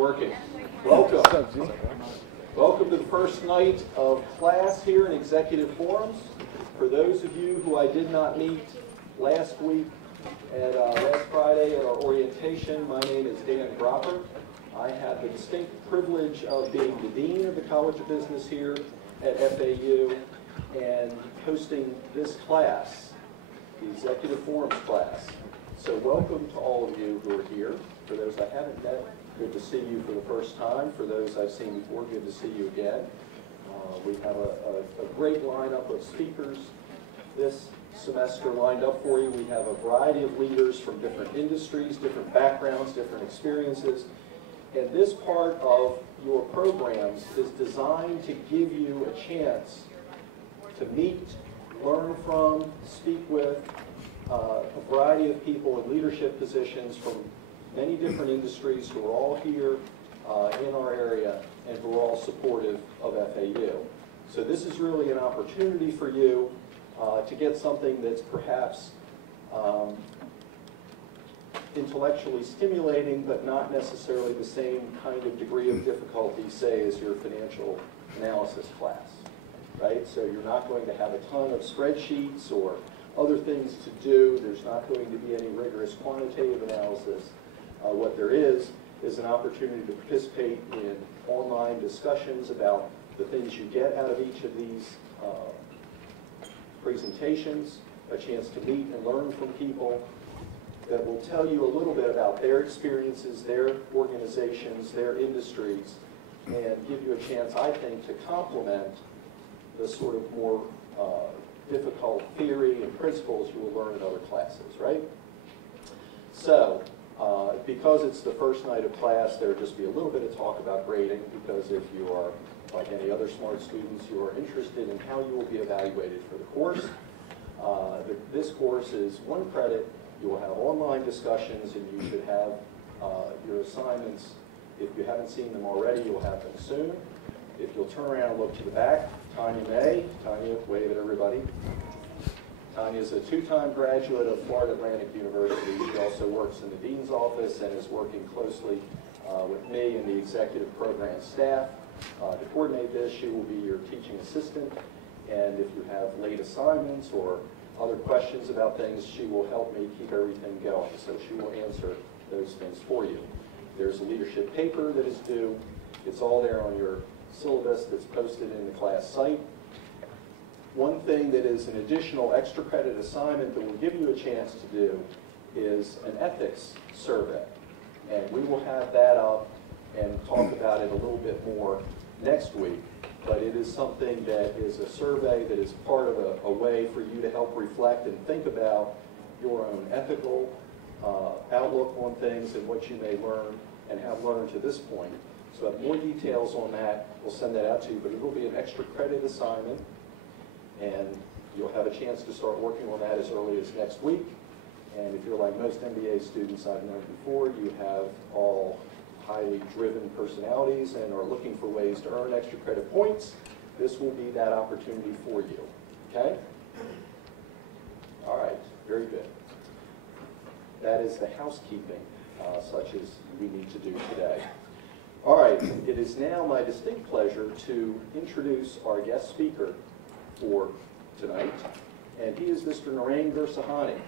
Working. Welcome. Welcome to the first night of class here in Executive Forums. For those of you who I did not meet last week and last Friday at our orientation, my name is Dan Gropper. I have the distinct privilege of being the Dean of the College of Business here at FAU and hosting this class, the Executive Forums class. So welcome to all of you who are here. For those I haven't met, good to see you for the first time. For those I've seen before, good to see you again. We have a great lineup of speakers this semester lined up for you. We have a variety of leaders from different industries, different backgrounds, different experiences. And this part of your programs is designed to give you a chance to meet, learn from, speak with a variety of people in leadership positions from many different industries who are all here in our area and who are all supportive of FAU. So this is really an opportunity for you to get something that's perhaps intellectually stimulating, but not necessarily the same kind of degree of difficulty, say, as your financial analysis class, right? So you're not going to have a ton of spreadsheets or other things to do. There's not going to be any rigorous quantitative analysis. What there is an opportunity to participate in online discussions about the things you get out of each of these presentations, a chance to meet and learn from people that will tell you a little bit about their experiences, their organizations, their industries, and give you a chance, I think, to complement the sort of more difficult theory and principles you will learn in other classes, right? So, because it's the first night of class, there'll just be a little bit of talk about grading, because if you are, like any other smart students, you are interested in how you will be evaluated for the course. This course is 1 credit. You will have online discussions, and you should have your assignments. If you haven't seen them already, you'll have them soon. If you'll turn around and look to the back, Tanya May. Tanya, wave at everybody. Tanya is a 2-time graduate of Florida Atlantic University. She also works in the Dean's office and is working closely with me and the executive program staff. To coordinate this, she will be your teaching assistant. And if you have late assignments or other questions about things, she will help me keep everything going. So she will answer those things for you. There's a leadership paper that is due. It's all there on your syllabus that's posted in the class site. One thing that is an additional extra credit assignment that will give you a chance to do is an ethics survey. And we will have that up and talk about it a little bit more next week. But it is something that is a survey that is part of a way for you to help reflect and think about your own ethical outlook on things and what you may learn and have learned to this point. So I have more details on that. We'll send that out to you, but it will be an extra credit assignment. And you'll have a chance to start working on that as early as next week. And if you're like most MBA students I've known before, you have all highly driven personalities and are looking for ways to earn extra credit points, this will be that opportunity for you. Okay? All right, very good. That is the housekeeping, such as we need to do today. All right, it is now my distinct pleasure to introduce our guest speaker for tonight, and he is Mr. Naren Gursahaney.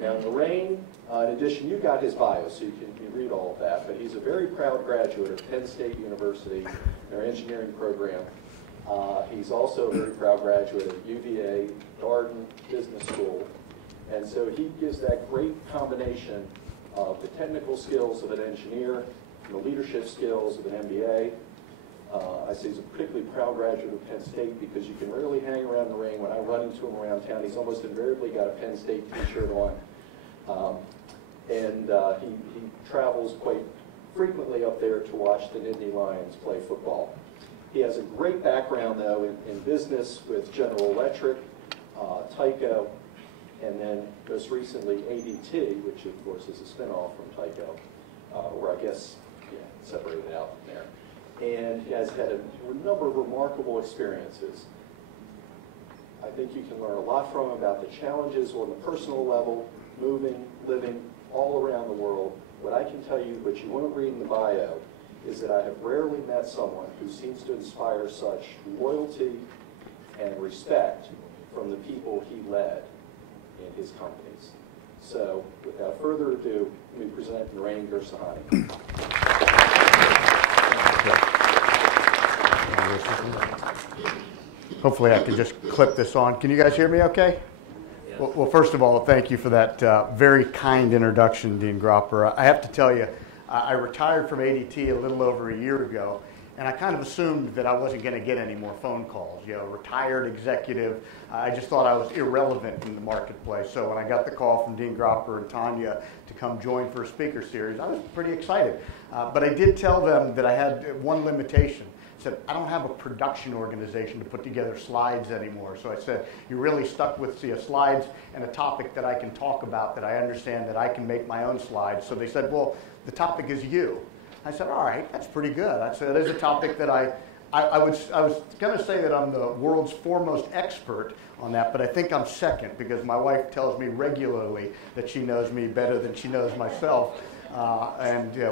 Now, Naren, in addition, you got his bio, so you can read all of that, but he's a very proud graduate of Penn State University, their engineering program. He's also a very proud graduate of UVA Darden Business School, and so he gives that great combination of the technical skills of an engineer and the leadership skills of an MBA. I say he's a particularly proud graduate of Penn State because you can rarely hang around the ring. When I run into him around town, he's almost invariably got a Penn State t-shirt on. He travels quite frequently up there to watch the Nittany Lions play football. He has a great background, though, in business with General Electric, Tyco, and then most recently ADT, which of course is a spinoff from Tyco, or I guess, yeah, separated out from there. And he has had a number of remarkable experiences. I think you can learn a lot from him about the challenges on the personal level, moving, living all around the world. What I can tell you, which you won't read in the bio, is that I have rarely met someone who seems to inspire such loyalty and respect from the people he led in his companies. So without further ado, let me present Naren Gursahaney. Hopefully I can just clip this on. Can you guys hear me okay? Well, first of all, thank you for that very kind introduction, Dean Gropper. I have to tell you, I retired from ADT a little over a year ago, and I kind of assumed that I wasn't going to get any more phone calls. You know, retired executive. I just thought I was irrelevant in the marketplace. So when I got the call from Dean Gropper and Tanya to come join for a speaker series, I was pretty excited. But I did tell them that I had one limitation. I said, I don't have a production organization to put together slides anymore. So I said, you're really stuck with slides and a topic that I can talk about, that I understand, that I can make my own slides. So they said, well, the topic is you. I said, all right, that's pretty good. I said, there's a topic that I was going to say that I'm the world's foremost expert on that, but I think I'm second, because my wife tells me regularly that she knows me better than she knows myself.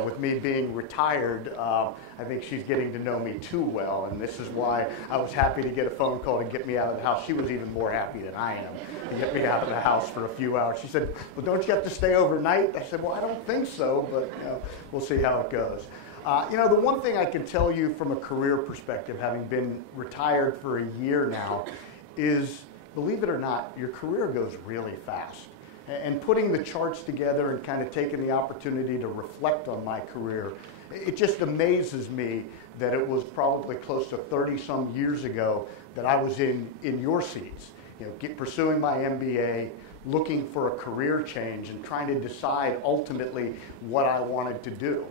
With me being retired, I think she's getting to know me too well, and this is why I was happy to get a phone call to get me out of the house. She was even more happy than I am to get me out of the house for a few hours. She said, well, don't you have to stay overnight? I said, well, I don't think so, but we'll see how it goes. The one thing I can tell you from a career perspective, having been retired for a year now, is, believe it or not, your career goes really fast. And putting the charts together and kind of taking the opportunity to reflect on my career, it just amazes me that it was probably close to 30-some years ago that I was in your seats, pursuing my MBA, looking for a career change and trying to decide ultimately what I wanted to do.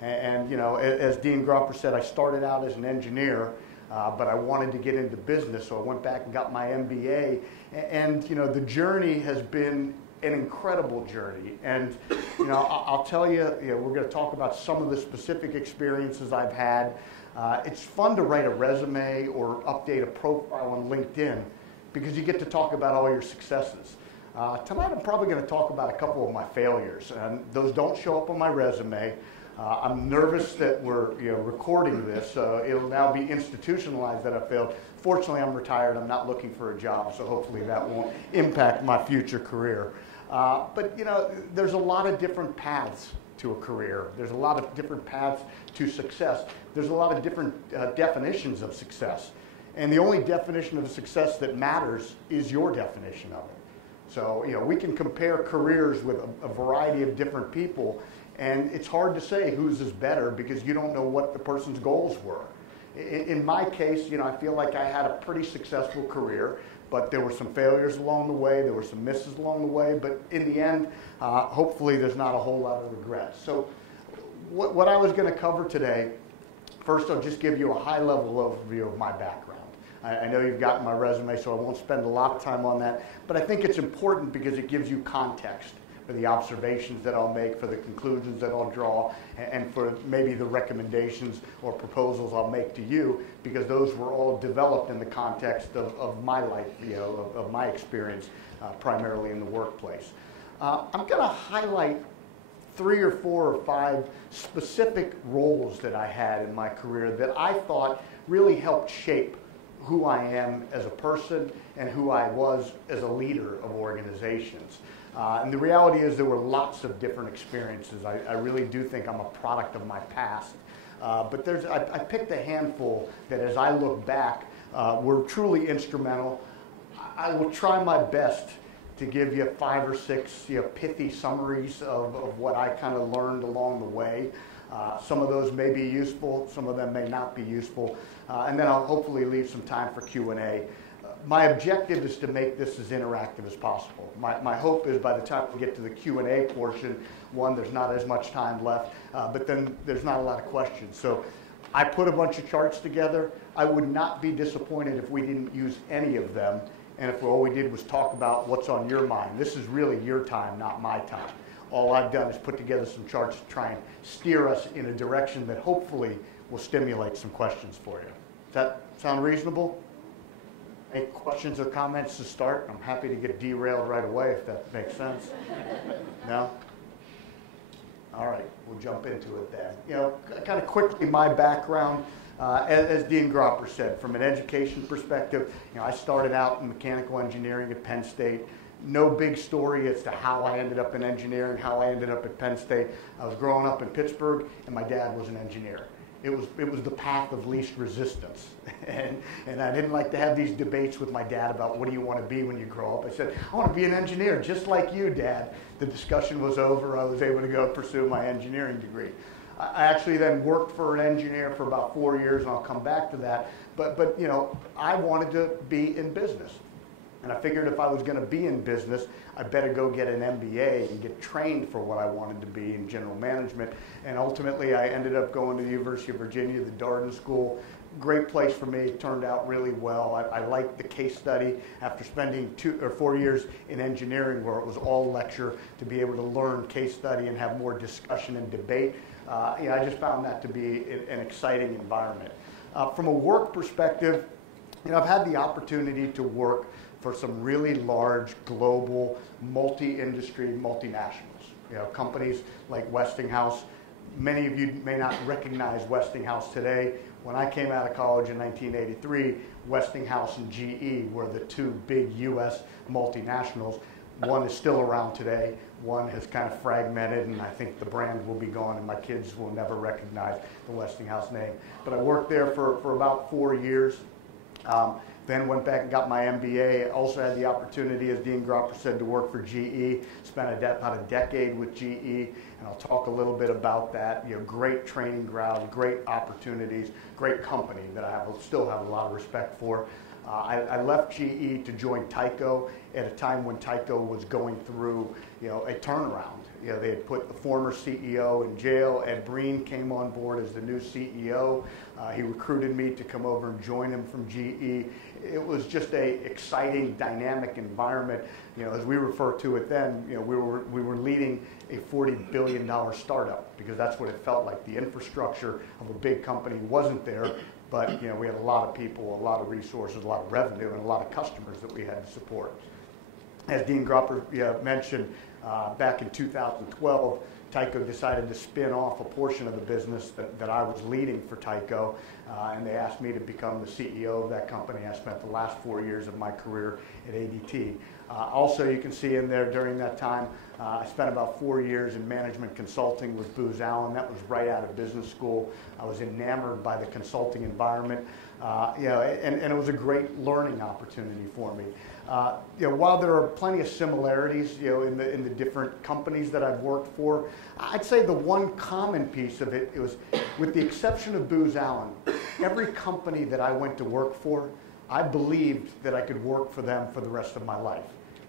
And as Dean Gropper said, I started out as an engineer, but I wanted to get into business, so I went back and got my MBA. And the journey has been an incredible journey, and I'll tell you, we're going to talk about some of the specific experiences I've had. It's fun to write a resume or update a profile on LinkedIn because you get to talk about all your successes. Tonight I'm probably going to talk about a couple of my failures, and those don't show up on my resume. I'm nervous that we're recording this, so it'll now be institutionalized that I failed. Fortunately, I'm retired. I'm not looking for a job, so hopefully that won't impact my future career. But there's a lot of different paths to a career. There's a lot of different paths to success. There's a lot of different definitions of success. And the only definition of success that matters is your definition of it. So, we can compare careers with a variety of different people, and it's hard to say whose is better because you don't know what the person's goals were. In my case, I feel like I had a pretty successful career, but there were some failures along the way, there were some misses along the way, but in the end, hopefully there's not a whole lot of regrets. So what I was going to cover today, first I'll just give you a high-level overview of my background. I know you've gotten my resume, so I won't spend a lot of time on that, but I think it's important because it gives you context for the observations that I'll make, for the conclusions that I'll draw, and for maybe the recommendations or proposals I'll make to you, because those were all developed in the context of my life, of my experience, primarily in the workplace. I'm going to highlight 3 or 4 or 5 specific roles that I had in my career that I thought really helped shape who I am as a person and who I was as a leader of organizations. And the reality is there were lots of different experiences. I really do think I'm a product of my past. But I picked a handful that as I look back were truly instrumental. I will try my best to give you 5 or 6 pithy summaries of what I kind of learned along the way. Some of those may be useful, some of them may not be useful. And then I'll hopefully leave some time for Q&A. My objective is to make this as interactive as possible. My hope is by the time we get to the Q&A portion, one, there's not as much time left, but then there's not a lot of questions. So I put a bunch of charts together. I would not be disappointed if we didn't use any of them, and if all we did was talk about what's on your mind. This is really your time, not my time. All I've done is put together some charts to try and steer us in a direction that hopefully will stimulate some questions for you. Does that sound reasonable? Any questions or comments to start? I'm happy to get derailed right away if that makes sense. No? All right, we'll jump into it then. Kind of quickly, my background, as Dean Gropper said, from an education perspective, I started out in mechanical engineering at Penn State. No big story as to how I ended up in engineering, how I ended up at Penn State. I was growing up in Pittsburgh, and my dad was an engineer. It was the path of least resistance. And I didn't like to have these debates with my dad about what do you want to be when you grow up. I said, I want to be an engineer, just like you, Dad. The discussion was over. I was able to go pursue my engineering degree. I actually then worked for an engineer for about 4 years, and I'll come back to that. But I wanted to be in business. And I figured if I was going to be in business, I better go get an MBA and get trained for what I wanted to be in general management. And ultimately, I ended up going to the University of Virginia, the Darden School. Great place for me. It turned out really well. I liked the case study after spending 2 or 4 years in engineering where it was all lecture, to be able to learn case study and have more discussion and debate. I just found that to be an exciting environment. From a work perspective, I've had the opportunity to work for some really large, global, multi-industry multinationals. Companies like Westinghouse. Many of you may not recognize Westinghouse today. When I came out of college in 1983, Westinghouse and GE were the two big U.S. multinationals. One is still around today. One has kind of fragmented, and I think the brand will be gone, and my kids will never recognize the Westinghouse name. But I worked there for about 4 years. Then went back and got my MBA. Also had the opportunity, as Dean Gropper said, to work for GE. Spent about a decade with GE, and I'll talk a little bit about that. Great training ground, great opportunities, great company that I still have a lot of respect for. I left GE to join Tyco at a time when Tyco was going through, a turnaround. They had put the former CEO in jail. Ed Breen came on board as the new CEO. He recruited me to come over and join him from GE. It was just a exciting, dynamic environment. As we refer to it then, we were leading a $40 billion startup, because that's what it felt like. The infrastructure of a big company wasn't there, but we had a lot of people, a lot of resources, a lot of revenue, and a lot of customers that we had to support. As Dean Gropper mentioned, back in 2012, Tyco decided to spin off a portion of the business that I was leading for Tyco, and they asked me to become the CEO of that company. I spent the last 4 years of my career at ADT. Also, you can see in there during that time, I spent about 4 years in management consulting with Booz Allen. That was right out of business school. I was enamored by the consulting environment, and it was a great learning opportunity for me. While there are plenty of similarities, in the different companies that I've worked for, I'd say the one common piece of it was, with the exception of Booz Allen, every company that I went to work for, I believed that I could work for them for the rest of my life.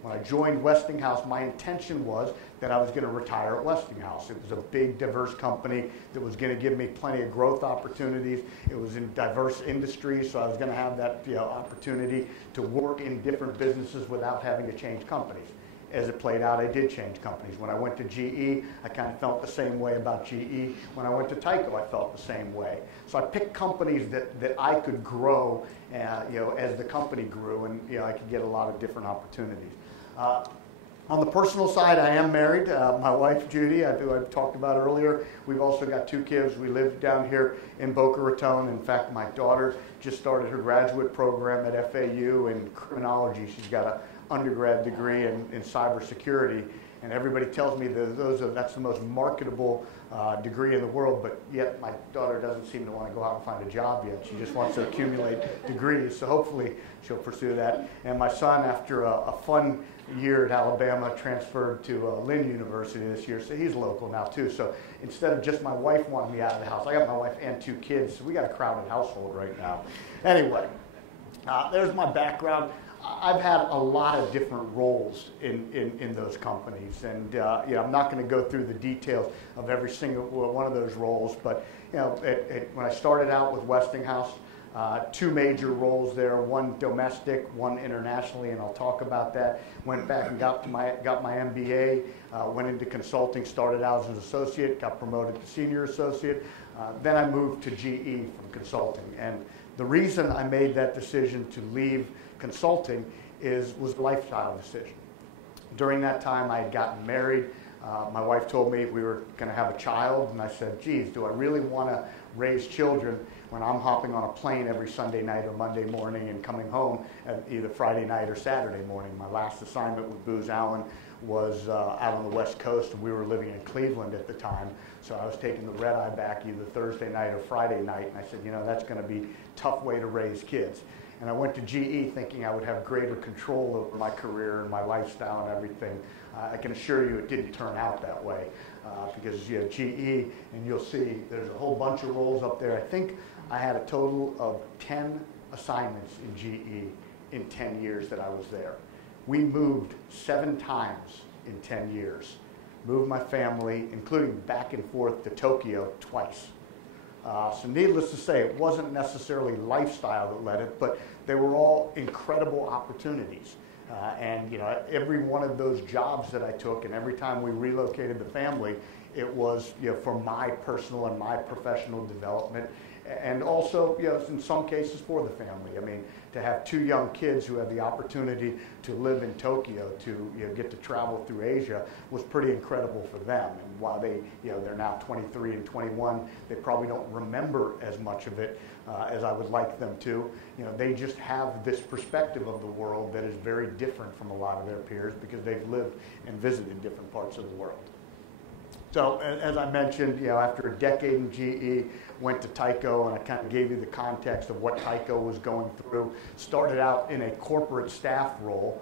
When I joined Westinghouse, my intention was that I was going to retire at Westinghouse. It was a big, diverse company that was going to give me plenty of growth opportunities. It was in diverse industries, so I was going to have that opportunity to work in different businesses without having to change companies. As it played out, I did change companies. When I went to GE, I kind of felt the same way about GE. When I went to Tyco, I felt the same way. So I picked companies that I could grow, as the company grew, and I could get a lot of different opportunities. On the personal side, I am married. My wife, Judy, I talked about earlier. We've also got 2 kids. We live down here in Boca Raton. In fact, my daughter just started her graduate program at FAU in criminology. She's got an undergrad degree in cybersecurity. And everybody tells me that's the most marketable degree in the world, but yet my daughter doesn't seem to want to go out and find a job yet. She just wants to accumulate degrees, so hopefully she'll pursue that. And my son, after a fun year at Alabama, transferred to Lynn University this year, so he's local now too. So instead of just my wife wanting me out of the house, I got my wife and 2 kids, so we got a crowded household right now. Anyway, there's my background. I've had a lot of different roles in those companies, and I'm not going to go through the details of every single one of those roles, but when I started out with Westinghouse, 2 major roles there, one domestic, one internationally, and I'll talk about that. Went back and got my MBA, went into consulting, started out as an associate, got promoted to senior associate. Then I moved to GE from consulting, and the reason I made that decision to leave consulting was a lifestyle decision. During that time, I had gotten married. My wife told me we were going to have a child, and I said, geez, do I really want to raise children when I'm hopping on a plane every Sunday night or Monday morning and coming home at either Friday night or Saturday morning? My last assignment with Booz Allen was out on the West Coast, and we were living in Cleveland at the time. So I was taking the red eye back either Thursday night or Friday night, and I said, you know, that's going to be a tough way to raise kids. And I went to GE thinking I would have greater control over my career and my lifestyle and everything. I can assure you it didn't turn out that way because you have GE, and you'll see there's a whole bunch of roles up there. I think I had a total of 10 assignments in GE in 10 years that I was there. We moved 7 times in 10 years. Moved my family, including back and forth to Tokyo twice. So needless to say, it wasn't necessarily lifestyle that led it, but they were all incredible opportunities. And you know, every one of those jobs that I took, and every time we relocated the family, it was, you know, for my personal and my professional development, and also, you know, in some cases for the family. I mean, to have 2 young kids who had the opportunity to live in Tokyo, to, you know, get to travel through Asia was pretty incredible for them. And while they, you know, they're now 23 and 21, they probably don't remember as much of it as I would like them to. You know, they just have this perspective of the world that is very different from a lot of their peers because they've lived and visited different parts of the world. So as I mentioned, you know, after a decade in GE, went to Tyco, and I kind of gave you the context of what Tyco was going through. Started out in a corporate staff role,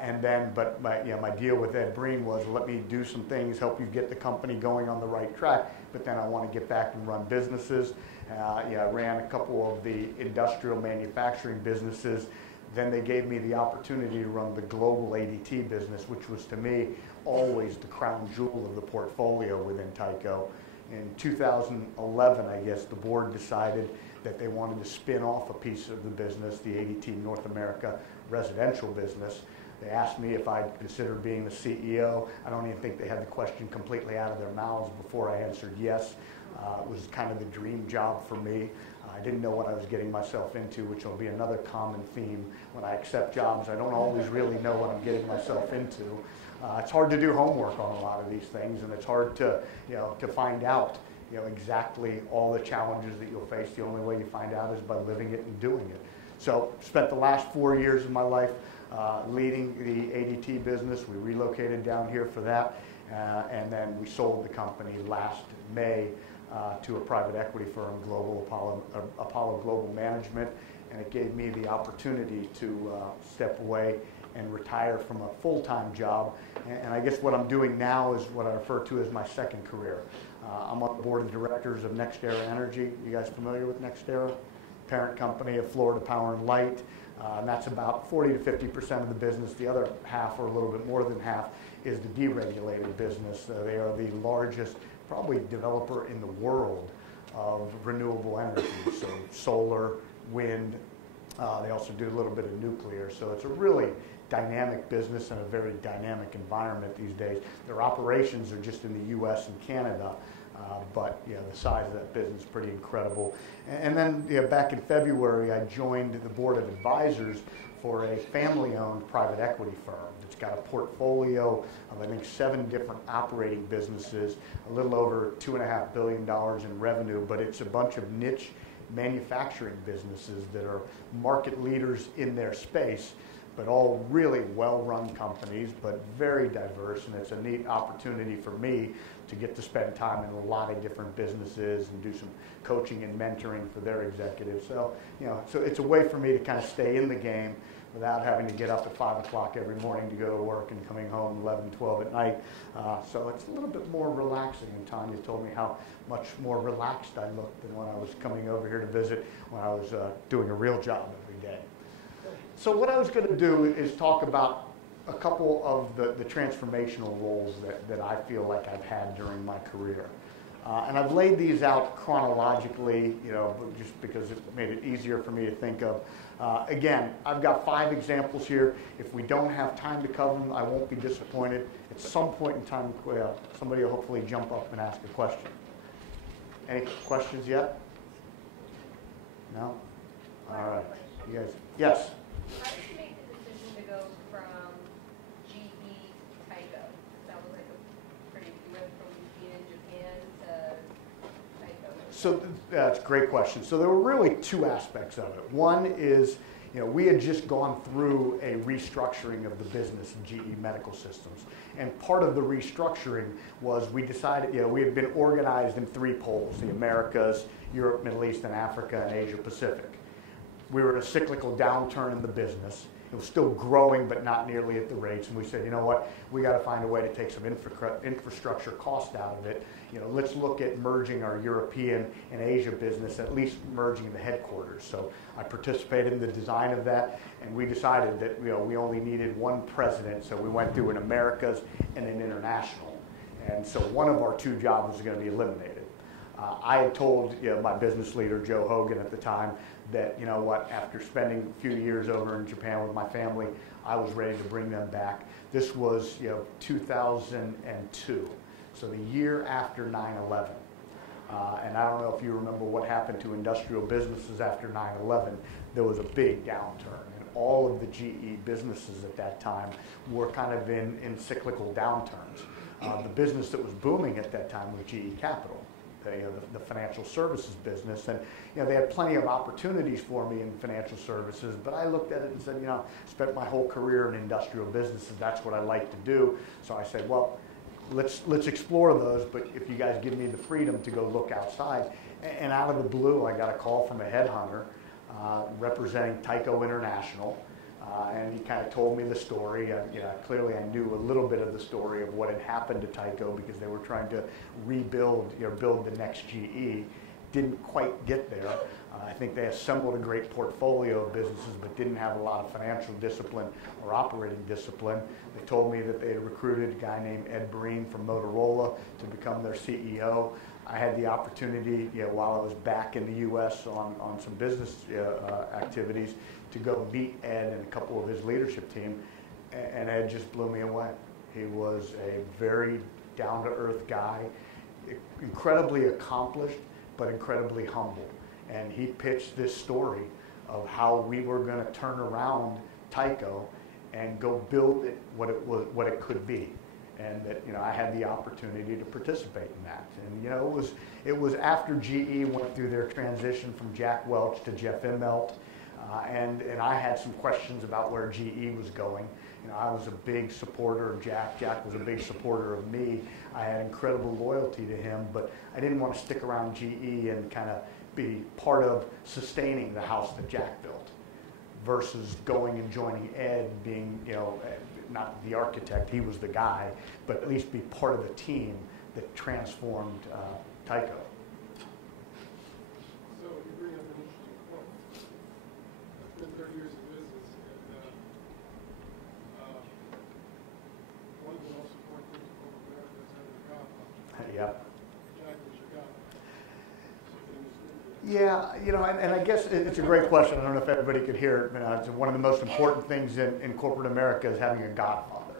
and then, but my deal with Ed Breen was, let me do some things, help you get the company going on the right track, but then I want to get back and run businesses. I ran a couple of the industrial manufacturing businesses. Then they gave me the opportunity to run the global ADT business, which was to me always the crown jewel of the portfolio within Tyco. In 2011, I guess, the board decided that they wanted to spin off a piece of the business, the ADT North America residential business. They asked me if I'd consider being the CEO. I don't even think they had the question completely out of their mouths before I answered yes. It was kind of the dream job for me. I didn't know what I was getting myself into, which will be another common theme when I accept jobs. I don't always really know what I'm getting myself into. It's hard to do homework on a lot of these things, and it's hard to, you know, to find out, you know, exactly all the challenges that you'll face. The only way you find out is by living it and doing it. So, spent the last 4 years of my life leading the ADT business. We relocated down here for that, and then we sold the company last May to a private equity firm, Apollo Global Management, and it gave me the opportunity to step away and retire from a full-time job. And I guess what I'm doing now is what I refer to as my second career. I'm on the board of directors of NextEra Energy. You guys familiar with NextEra? Parent company of Florida Power and Light. And that's about 40 to 50% of the business. The other half, or a little bit more than half, is the deregulated business. They are the largest, probably, developer in the world of renewable energy. So solar, wind. They also do a little bit of nuclear. So it's a really dynamic business and a very dynamic environment these days. Their operations are just in the U.S. and Canada, but you know, the size of that business is pretty incredible. And then, you know, back in February, I joined the board of advisors for a family-owned private equity firm. It's got a portfolio of, I think, 7 different operating businesses, a little over $2.5 billion in revenue, but it's a bunch of niche manufacturing businesses that are market leaders in their space, but all really well-run companies, but very diverse, and it's a neat opportunity for me to get to spend time in a lot of different businesses and do some coaching and mentoring for their executives. So, you know, so it's a way for me to kind of stay in the game without having to get up at 5 o'clock every morning to go to work and coming home 11, 12 at night. So it's a little bit more relaxing, and Tanya told me how much more relaxed I looked than when I was coming over here to visit when I was doing a real job every day. So what I was going to do is talk about a couple of the transformational roles that I feel like I've had during my career. And I've laid these out chronologically, you know, just because it made it easier for me to think of. Again, I've got 5 examples here. If we don't have time to cover them, I won't be disappointed. At some point in time, somebody will hopefully jump up and ask a question. Any questions yet? No? All right. You guys, yes? How did you make the decision to go from GE to Tyco? That was like a So that's a great question. So there were really two aspects of it. One is, we had just gone through a restructuring of the business in GE Medical Systems. And part of the restructuring was we decided, we had been organized in three poles: the Americas, Europe, Middle East, and Africa, and Asia Pacific. We were in a cyclical downturn in the business. It was still growing, but not nearly at the rates. And we said, you know what, we got to find a way to take some infrastructure cost out of it. Let's look at merging our European and Asia business, at least merging the headquarters. So I participated in the design of that, and we decided that we only needed one president. So we went through an Americas and an international. And so one of our two jobs was going to be eliminated. I had told my business leader, Joe Hogan, at the time, that, after spending a few years over in Japan with my family, I was ready to bring them back. This was, 2002, so the year after 9/11. And I don't know if you remember what happened to industrial businesses after 9/11. There was a big downturn, and all of the GE businesses at that time were kind of in cyclical downturns. The business that was booming at that time was GE Capital, the financial services business, and they had plenty of opportunities for me in financial services, but I looked at it and said, spent my whole career in industrial businesses, that's what I like to do. So I said, well, let's explore those, but if you guys give me the freedom to go look outside. And out of the blue, I got a call from a headhunter representing Tyco International. And he kind of told me the story. Clearly I knew a little bit of the story of what had happened to Tyco because they were trying to rebuild, build the next GE. Didn't quite get there. I think they assembled a great portfolio of businesses but didn't have a lot of financial discipline or operating discipline. They told me that they had recruited a guy named Ed Breen from Motorola to become their CEO. I had the opportunity, while I was back in the U.S. on some business activities, to go meet Ed and a couple of his leadership team, and Ed just blew me away. He was a very down-to-earth guy, incredibly accomplished, but incredibly humble. And he pitched this story of how we were going to turn around Tyco and go build it what it could be. And that I had the opportunity to participate in that. And it was after GE went through their transition from Jack Welch to Jeff Immelt, and I had some questions about where GE was going. I was a big supporter of Jack. Jack was a big supporter of me. I had incredible loyalty to him, but I didn't want to stick around GE and kind of be part of sustaining the house that Jack built versus going and joining Ed, being, not the architect, he was the guy, but at least be part of the team that transformed Tyco. So you bring up an interesting point. It's been 30 years of business, and one of the most important things in corporate America is having a godfather. Yep. Jack was your godfather. Yeah, and I guess it's a great question. I don't know if everybody could hear it. It's one of the most important things in corporate America is having a godfather.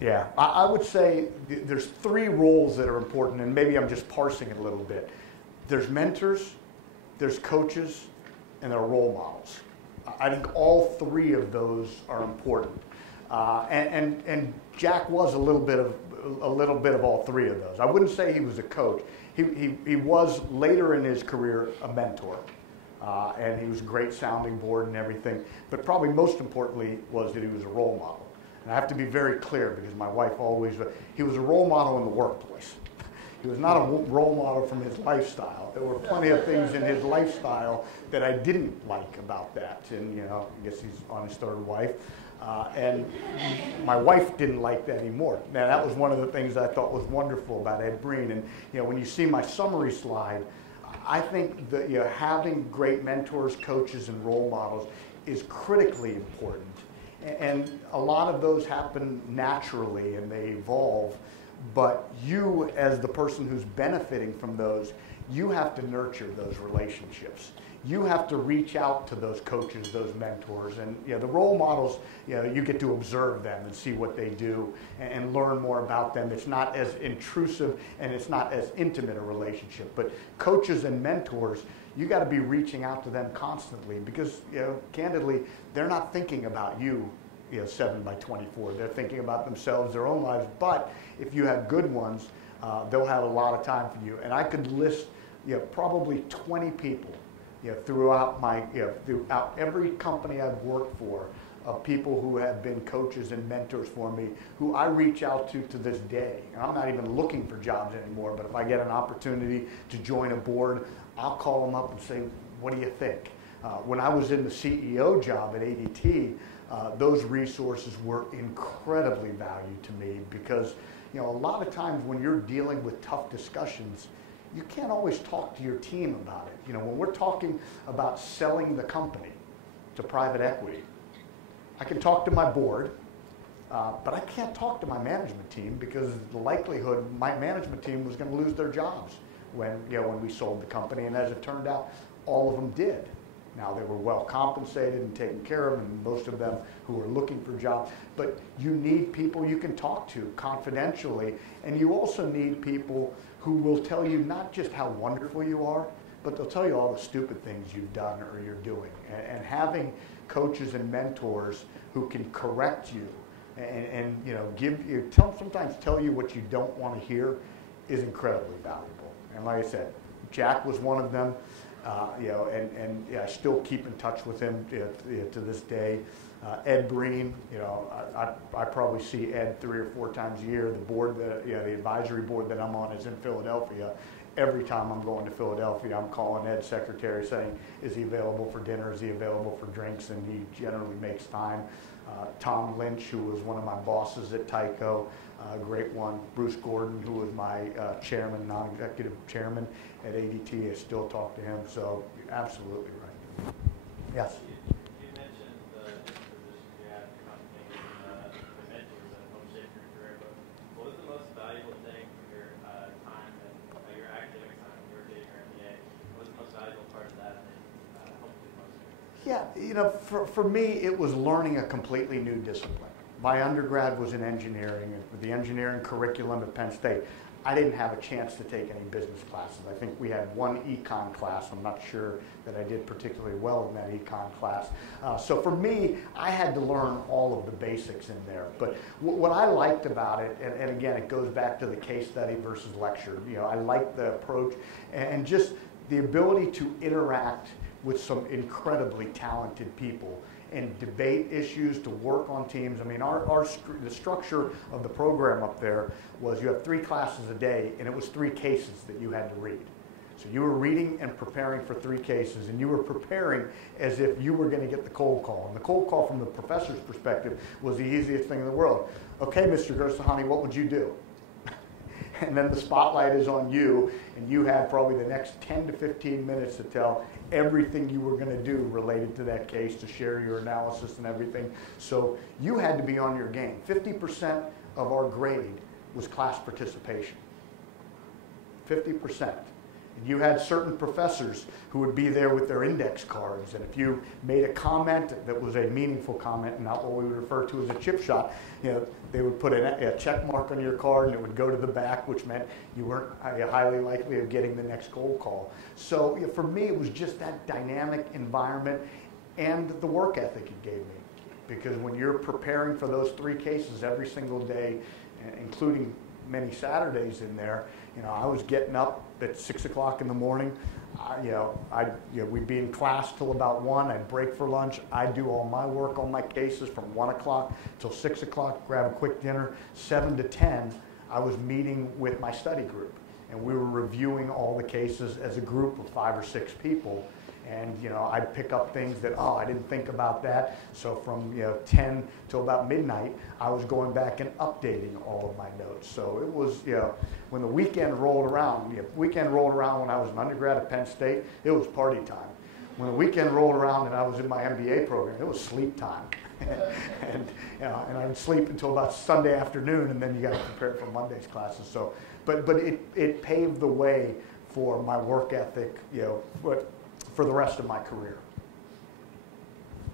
Yeah, I would say there's three roles that are important, and maybe I'm just parsing it a little bit. There's mentors, there's coaches, and there are role models. I think all three of those are important. And Jack was a little bit of all three of those. I wouldn't say he was a coach. He was later in his career a mentor, and he was a great sounding board and everything. But probably most importantly was that he was a role model. And I have to be very clear because my wife he was a role model in the workplace. He was not a role model from his lifestyle. There were plenty of things in his lifestyle that I didn't like about that. And, I guess he's on his third wife. And my wife didn't like that anymore. Now, that was one of the things I thought was wonderful about Ed Breen. And, when you see my summary slide, I think that having great mentors, coaches, and role models is critically important. And a lot of those happen naturally and they evolve. But you, as the person who's benefiting from those, you have to nurture those relationships. You have to reach out to those coaches, those mentors, and the role models, you get to observe them and see what they do and learn more about them. It's not as intrusive and it's not as intimate a relationship. But coaches and mentors, you got to be reaching out to them constantly because, candidly, they're not thinking about you, 7 by 24. They're thinking about themselves, their own lives. But if you have good ones, they'll have a lot of time for you. And I could list, probably 20 people, throughout throughout every company I've worked for, of people who have been coaches and mentors for me, who I reach out to this day. And I'm not even looking for jobs anymore, but if I get an opportunity to join a board, I'll call them up and say, what do you think? When I was in the CEO job at ADT, those resources were incredibly valued to me because, a lot of times when you're dealing with tough discussions, you can't always talk to your team about it. When we're talking about selling the company to private equity, I can talk to my board, but I can't talk to my management team because the likelihood my management team was going to lose their jobs when we sold the company. And as it turned out, all of them did. Now, they were well compensated and taken care of, and most of them who were looking for jobs. But you need people you can talk to confidentially, and you also need people who will tell you not just how wonderful you are, but they'll tell you all the stupid things you've done or you're doing. And having coaches and mentors who can correct you and sometimes tell you what you don't want to hear is incredibly valuable. And like I said, Jack was one of them. I still keep in touch with him to this day. Ed Breen, I probably see Ed 3 or 4 times a year. The board, the advisory board that I'm on is in Philadelphia. Every time I'm going to Philadelphia, I'm calling Ed's secretary saying, is he available for dinner? Is he available for drinks? And he generally makes time. Tom Lynch, who was one of my bosses at Tyco, a great one. Bruce Gordon, who was my chairman, non-executive chairman at ADT. I still talk to him, so you're absolutely right. Yes? You mentioned the positions you had in the company, the mentors that helped shape your career, but what was the most valuable thing from your time and your academic time when you were getting your MBA? What was the most valuable part of that that helped you the most? Yeah, for me, it was learning a completely new discipline. My undergrad was in engineering, and with the engineering curriculum at Penn State, I didn't have a chance to take any business classes. I think we had one econ class. I'm not sure that I did particularly well in that econ class. So for me, I had to learn all of the basics in there. But what I liked about it, and again, it goes back to the case study versus lecture. I liked the approach and just the ability to interact with some incredibly talented people and debate issues, to work on teams. I mean, the structure of the program up there was you have 3 classes a day, and it was 3 cases that you had to read. So you were reading and preparing for 3 cases, and you were preparing as if you were going to get the cold call. And the cold call from the professor's perspective was the easiest thing in the world. Okay, Mr. Gursahaney, what would you do? And then the spotlight is on you, and you had probably the next 10 to 15 minutes to tell everything you were going to do related to that case, to share your analysis and everything. So you had to be on your game. 50% of our grade was class participation. 50%. And you had certain professors who would be there with their index cards, and if you made a comment that was a meaningful comment, and not what we would refer to as a chip shot, they would put a check mark on your card, and it would go to the back, which meant you weren't highly likely of getting the next cold call. So for me, it was just that dynamic environment and the work ethic it gave me. Because when you're preparing for those 3 cases every single day, including many Saturdays in there, I was getting up at 6 o'clock in the morning. We'd be in class till about 1. I'd break for lunch. I'd do all my work on my cases from 1 o'clock till 6 o'clock, grab a quick dinner. 7 to 10, I was meeting with my study group, and we were reviewing all the cases as a group of 5 or 6 people. And I'd pick up things that, I didn't think about that. So from 10 till about midnight, I was going back and updating all of my notes. So it was, when the weekend rolled around, when I was an undergrad at Penn State, it was party time. When the weekend rolled around and I was in my MBA program, it was sleep time. and I would sleep until about Sunday afternoon, and then you got to prepare for Monday's classes. So, but it paved the way for my work ethic, for the rest of my career.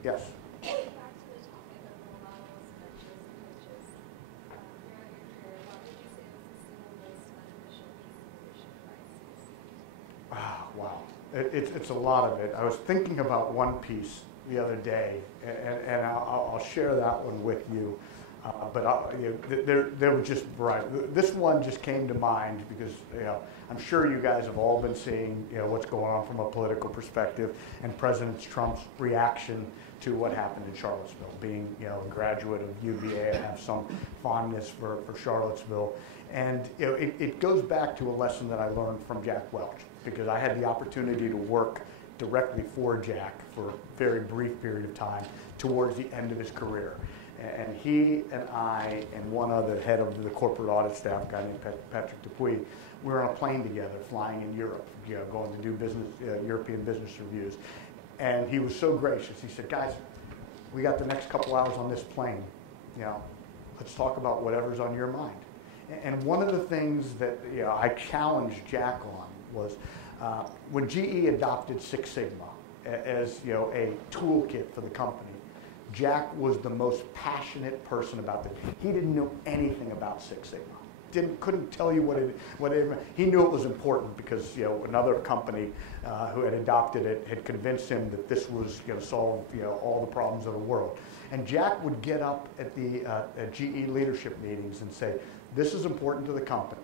Yes? Back to the topic of role models, mentors, and coaches. Throughout your career, what would you say was the single most beneficial piece of leadership advice? Wow. It's a lot of it. I was thinking about one piece the other day, and I'll share that one with you. There was just variety. This one just came to mind because I'm sure you guys have all been seeing what's going on from a political perspective, and President Trump's reaction to what happened in Charlottesville. Being a graduate of UVA, I have some fondness for Charlottesville, and it goes back to a lesson that I learned from Jack Welch, because I had the opportunity to work directly for Jack for a very brief period of time towards the end of his career. And he and I and one other head of the corporate audit staff, a guy named Patrick Dupuy, we were on a plane together flying in Europe, going to do business, European business reviews. And he was so gracious. He said, guys, we got the next couple hours on this plane. Let's talk about whatever's on your mind. And one of the things that I challenged Jack on was when GE adopted Six Sigma as a toolkit for the company, Jack was the most passionate person about it. He didn't know anything about Six Sigma. Couldn't tell you what it. He knew it was important because another company who had adopted it had convinced him that this was going to solve all the problems of the world. And Jack would get up at the at GE leadership meetings and say, "This is important to the company.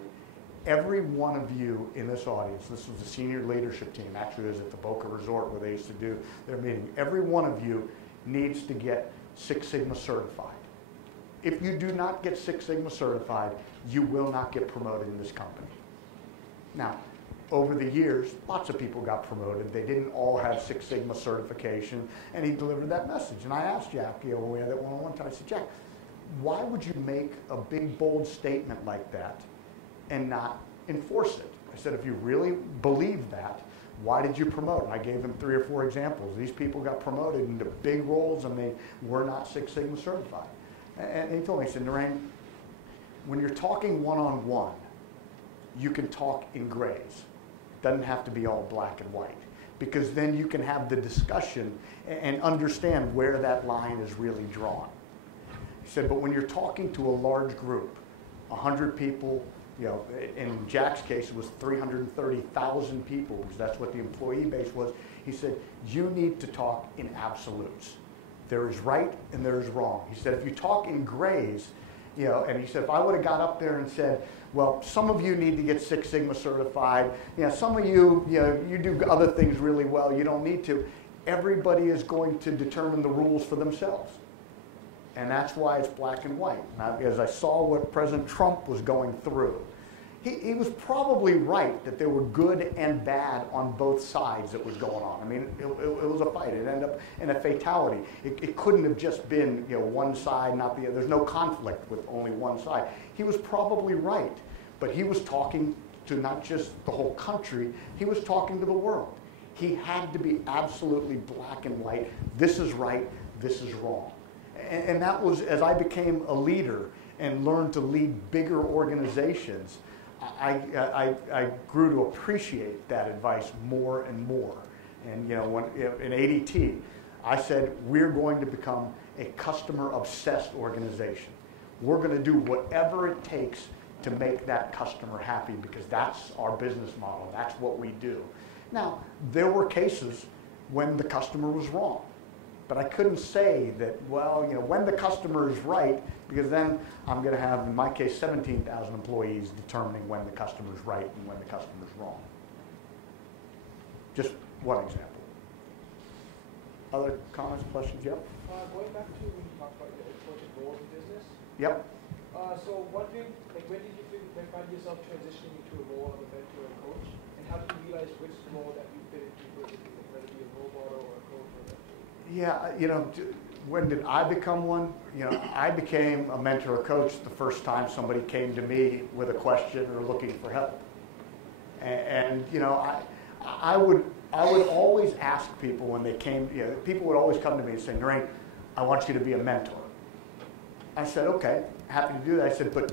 Every one of you in this audience," this was the senior leadership team. Actually, it was at the Boca Resort where they used to do their meeting. "Every one of you needs to get Six Sigma certified. If you do not get Six Sigma certified, you will not get promoted in this company." Now, over the years, lots of people got promoted. They didn't all have Six Sigma certification, and he delivered that message. And I asked Jack, when we had that one-on-one time, I said, "Jack, why would you make a big, bold statement like that and not enforce it?" I said, "If you really believe that, why did you promote?" And I gave him 3 or 4 examples. These people got promoted into big roles and they were not Six Sigma certified. And he told me, he said, "Naren, when you're talking one-on-one, you can talk in grays. It doesn't have to be all black and white, because then you can have the discussion and understand where that line is really drawn." He said, "But when you're talking to a large group, 100 people, in Jack's case, it was 330,000 people, because that's what the employee base was." He said, "You need to talk in absolutes. There is right and there is wrong." He said, "If you talk in grays," and he said, "if I would have got up there and said, well, some of you need to get Six Sigma certified, some of you, you do other things really well, you don't need to," everybody is going to determine the rules for themselves. And that's why it's black and white. Now, as I saw what President Trump was going through, he was probably right that there were good and bad on both sides that was going on. I mean, it was a fight. It ended up in a fatality. It couldn't have just been one side, not the other. There's no conflict with only one side. He was probably right, but he was talking to not just the whole country, he was talking to the world. He had to be absolutely black and white. This is right, this is wrong. And that was, as I became a leader and learned to lead bigger organizations, I grew to appreciate that advice more and more. And when in ADT, I said, we're going to become a customer-obsessed organization. We're going to do whatever it takes to make that customer happy, because that's our business model. That's what we do. Now, there were cases when the customer was wrong. But I couldn't say that, well, when the customer is right, because then I'm going to have, in my case, 17,000 employees determining when the customer is right and when the customer is wrong. Just one example. Other comments, questions? Yep. Going back to when you talked about the important role in business. Yep. So when did you find yourself transitioning into a role of a mentor or coach? And how did you realize which role that you fit into, whether it be a role model or a coach or a mentor? Yeah, when did I become one? I became a mentor or coach the first time somebody came to me with a question or looking for help. And I would always ask people when they came, people would always come to me and say, "Naren, I want you to be a mentor." I said, "Okay, happy to do that." I said, "But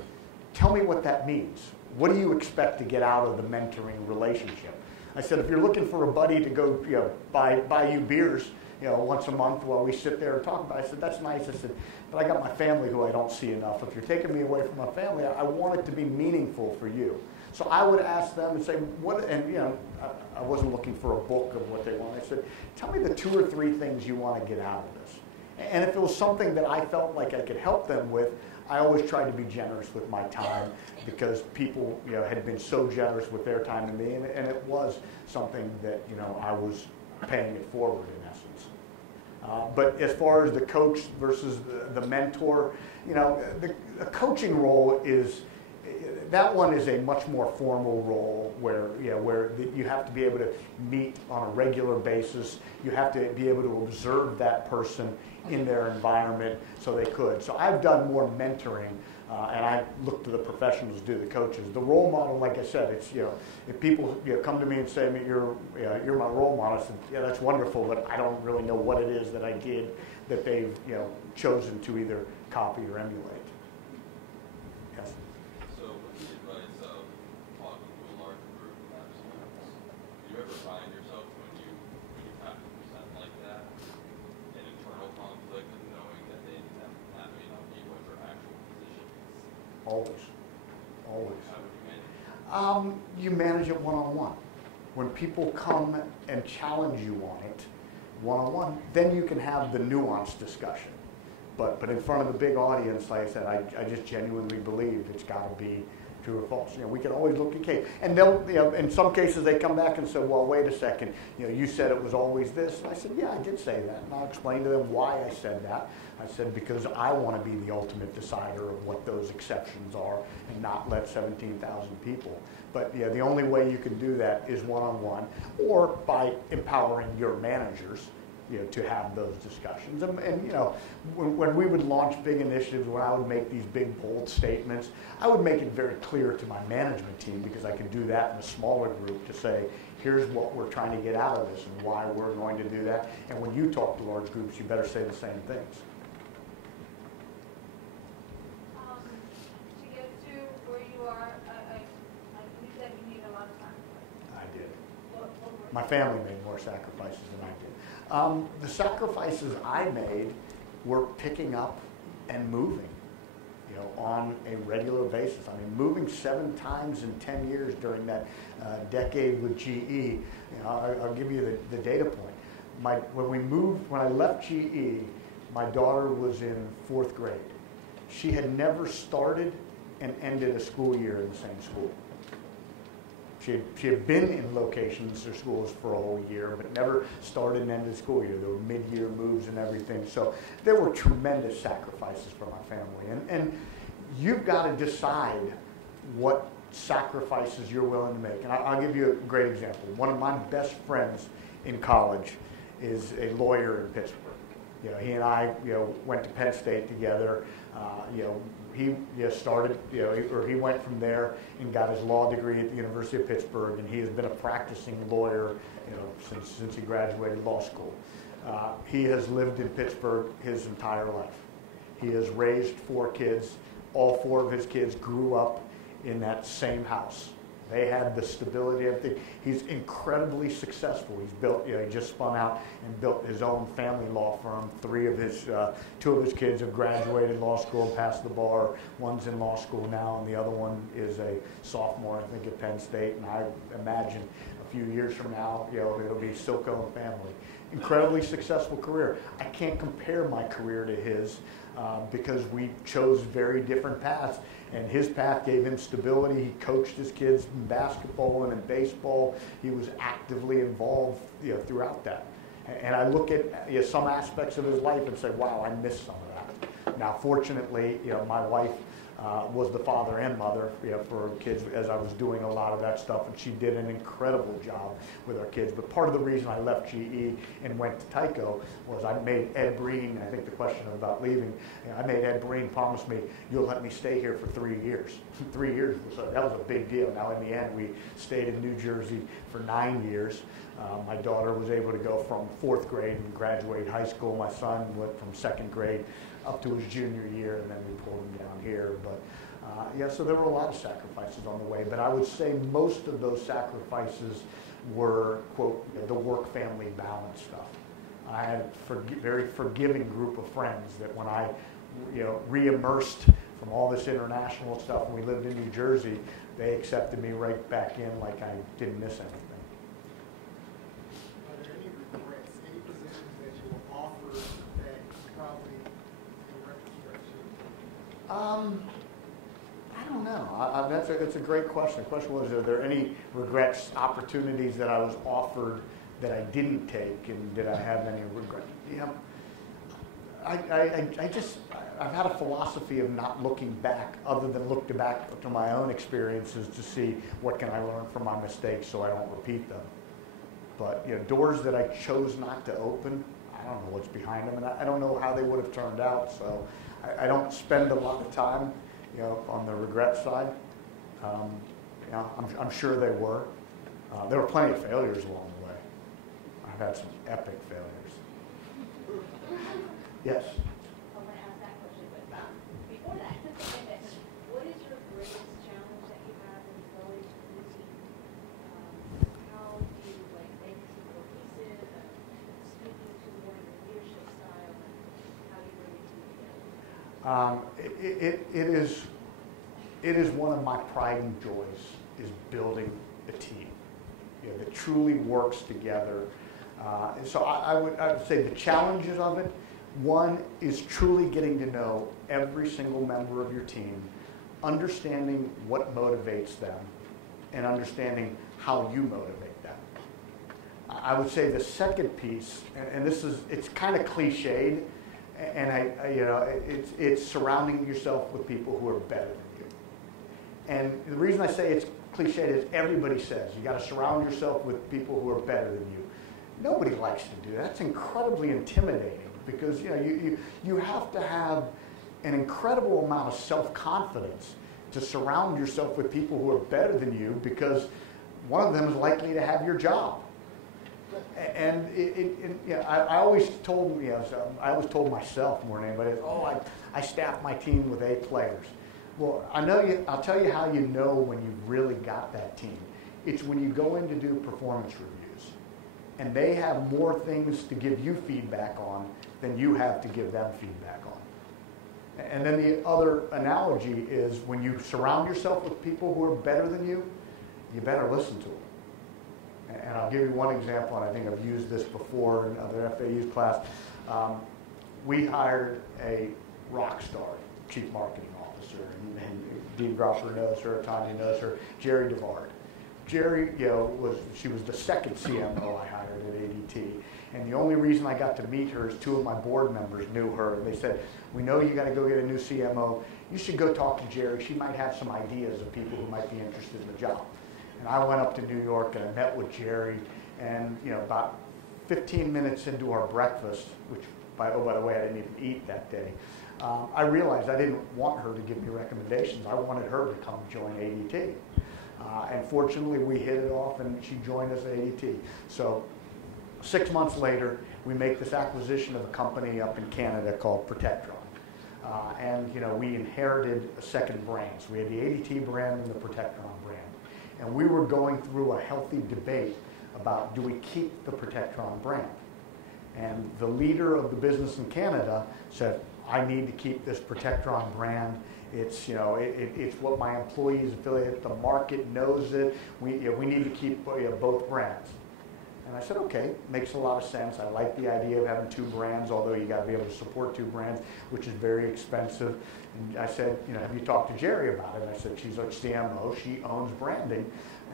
tell me what that means. What do you expect to get out of the mentoring relationship?" I said, "If you're looking for a buddy to go, buy you beers, once a month while we sit there and talk about it," I said, "that's nice." I said, "But I got my family who I don't see enough. If you're taking me away from my family, I want it to be meaningful for you." So I would ask them and say, "What?" And I wasn't looking for a book of what they want. I said, "Tell me the 2 or 3 things you want to get out of this." And if it was something that I felt like I could help them with, I always tried to be generous with my time because people, had been so generous with their time to me, and it was something that, I was paying it forward in essence. But as far as the coach versus the mentor, the coaching role that one is a much more formal role where you have to be able to meet on a regular basis. You have to be able to observe that person in their environment so they could. So I've done more mentoring, and I look to the professionals to do the coaches. The role model, like I said, it's if people come to me and say, you're my role model, I said, yeah, that's wonderful, but I don't really know what it is that I did that they've chosen to either copy or emulate. Yes. So what's the advice of talking to a large group of absolutes? Do you ever find yourself when you have to present like that, an internal conflict of knowing that that may not be what their actual position is? Always. Always. How would you manage it? You manage it one-on-one. When people come and challenge you on it one-on-one, then you can have the nuanced discussion. But in front of a big audience, like I said, I just genuinely believe it's got to be true or false. We can always look at case, and they'll, in some cases they come back and say, well, wait a second, you said it was always this. And I said, yeah, I did say that, and I'll explain to them why I said that. I said because I want to be the ultimate decider of what those exceptions are, and not let 17,000 people. But the only way you can do that is one-on-one, or by empowering your managers, to have those discussions. And when we would launch big initiatives, when I would make these big, bold statements, I would make it very clear to my management team, because I could do that in a smaller group, to say, here's what we're trying to get out of this and why we're going to do that. And when you talk to large groups, you better say the same things. To get to where you are, I believe that you need a lot of sacrifice. I did. What My family made more sacrifices than I did. The sacrifices I made were picking up and moving, on a regular basis. I mean, moving 7 times in 10 years during that decade with GE. I'll give you the data point. When I left GE, my daughter was in 4th grade. She had never started and ended a school year in the same school. She had been in locations or schools for a whole year, but never started and ended the school year. There were mid-year moves and everything. So there were tremendous sacrifices for my family. And you've got to decide what sacrifices you're willing to make. And I'll give you a great example. One of my best friends in college is a lawyer in Pittsburgh. He and I, went to Penn State together. He started, or he went from there and got his law degree at the University of Pittsburgh, and he has been a practicing lawyer, since he graduated law school. He has lived in Pittsburgh his entire life. He has raised 4 kids. All 4 of his kids grew up in that same house. They had the stability, everything. He's incredibly successful. He's built, he just spun out and built his own family law firm. 2 of his kids have graduated law school and passed the bar. One's in law school now, and the other one is a sophomore, I think, at Penn State. And I imagine a few years from now, it'll be Silco and family. Incredibly successful career. I can't compare my career to his because we chose very different paths. And his path gave him stability. He coached his kids in basketball and in baseball. He was actively involved, throughout that. And I look at some aspects of his life and say, wow, I missed some of that. Now, fortunately, my wife was the father and mother for kids as I was doing a lot of that stuff, and she did an incredible job with our kids. But part of the reason I left GE and went to Tyco was I made Ed Breen, I think the question about leaving, I made Ed Breen promise me, you'll let me stay here for 3 years. 3 years, that was a big deal. Now in the end, we stayed in New Jersey for 9 years. My daughter was able to go from 4th grade and graduate high school. My son went from 2nd grade up to his junior year, and then we pulled him down here. But so there were a lot of sacrifices on the way. But I would say most of those sacrifices were, quote, the work-family balance stuff. I had a very forgiving group of friends that when I, re-immersed from all this international stuff, and we lived in New Jersey, they accepted me right back in like I didn't miss anything. Are there any regrets, any positions that you were offered that probably in retrospect I don't know. That's a great question. The question was, are there any regrets, opportunities that I was offered that I didn't take, and did I have any regrets? Yeah. I've had a philosophy of not looking back, other than look back to my own experiences to see what can I learn from my mistakes so I don't repeat them. But doors that I chose not to open, I don't know what's behind them, and I don't know how they would have turned out. So I don't spend a lot of time, on the regret side. I'm sure they were. There were plenty of failures along the way. I've had some epic failures. Yes. I want to ask that question, but before that, what is your greatest challenge that you have in growing the team? How do you make the team cohesive, speaking to more of your leadership style, and how do you bring the team together? It is one of my pride and joys is building a team that truly works together. So I would say the challenges of it. One is truly getting to know every single member of your team, understanding what motivates them, and understanding how you motivate them. I would say the second piece, and it's kind of cliched, and it's surrounding yourself with people who are better than you. And the reason I say it's cliched is everybody says you got to surround yourself with people who are better than you. Nobody likes to do that. It's incredibly intimidating. Because you have to have an incredible amount of self-confidence to surround yourself with people who are better than you, because one of them is likely to have your job. And I always told myself more than anybody, I staffed my team with A players. Well, I'll tell you how you know when you've really got that team. It's when you go in to do performance reviews, and they have more things to give you feedback on than you have to give them feedback on. And then the other analogy is when you surround yourself with people who are better than you, you better listen to them. And I'll give you one example, and I think I've used this before in other FAU's class. We hired a rock star chief marketing officer, and Dean Grosser knows her, Tanya knows her, Jerry DeVard. Jerry, she was the second CMO I hired at ADT. And the only reason I got to meet her is two of my board members knew her. And they said, we know you got to go get a new CMO. You should go talk to Jerry. She might have some ideas of people who might be interested in the job. And I went up to New York and I met with Jerry. And about 15 minutes into our breakfast, which, by the way, I didn't even eat that day, I realized I didn't want her to give me recommendations. I wanted her to come join ADT. And fortunately, we hit it off, and she joined us at ADT. So 6 months later, we make this acquisition of a company up in Canada called Protectron. And we inherited a second brand. So we had the ADT brand and the Protectron brand. And we were going through a healthy debate about, do we keep the Protectron brand? And the leader of the business in Canada said, I need to keep this Protectron brand. It's it's what my employees affiliate. The market knows it. We need to keep both brands. And I said, okay, makes a lot of sense. I like the idea of having two brands, although you got to be able to support two brands, which is very expensive. And I said, have you talked to Jerry about it? And I said, she's our CMO. She owns branding.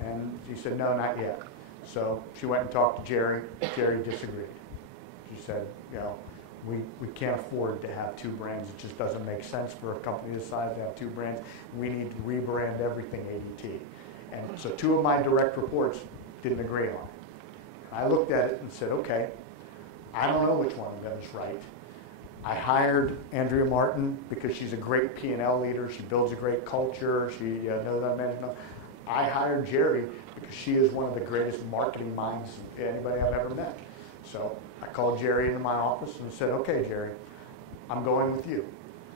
And she said, no, not yet. So she went and talked to Jerry. Jerry disagreed. She said, we can't afford to have two brands. It just doesn't make sense for a company this size to have two brands. We need to rebrand everything ADT. And so two of my direct reports didn't agree on it. I looked at it and said, okay, I don't know which one of them is right. I hired Andrea Martin because she's a great P&L leader. She builds a great culture. She knows that management. I hired Jerry because she is one of the greatest marketing minds anybody I've ever met. So I called Jerry into my office and said, okay, Jerry, I'm going with you.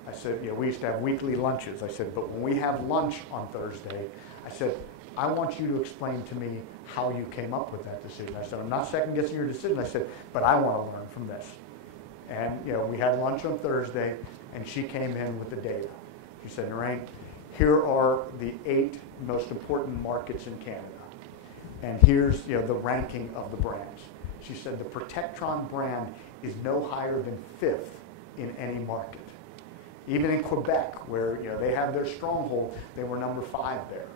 I said, we used to have weekly lunches. I said, but when we have lunch on Thursday, I said, I want you to explain to me how you came up with that decision. I said, I'm not second guessing your decision. I said, but I want to learn from this. And we had lunch on Thursday, and she came in with the data. She said, Naren, here are the 8 most important markets in Canada. And here's the ranking of the brands. She said the Protectron brand is no higher than 5th in any market. Even in Quebec, where they have their stronghold, they were number 5 there.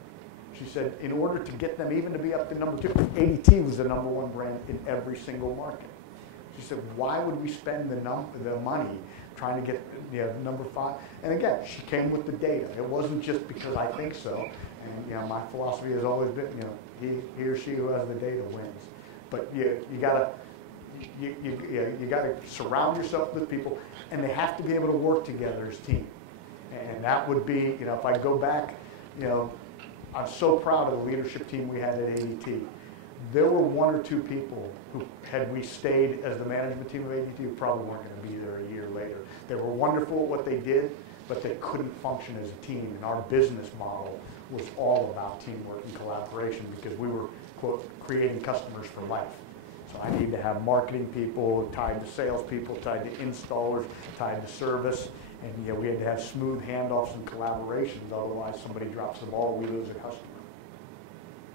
She said, in order to get them even to be up to number 2, ADT was the number 1 brand in every single market. She said, why would we spend the money trying to get number 5? And again, she came with the data. It wasn't just because I think so. And my philosophy has always been, he or she who has the data wins. But you gotta surround yourself with people, and they have to be able to work together as a team. And that would be, if I go back, I'm so proud of the leadership team we had at ADT. There were 1 or 2 people who, had we stayed as the management team of ADT, probably weren't going to be there a year later. They were wonderful at what they did, but they couldn't function as a team. And our business model was all about teamwork and collaboration because we were, quote, creating customers for life. So I need to have marketing people tied to sales people, tied to installers, tied to service. And we had to have smooth handoffs and collaborations. Otherwise, somebody drops the ball, we lose a customer.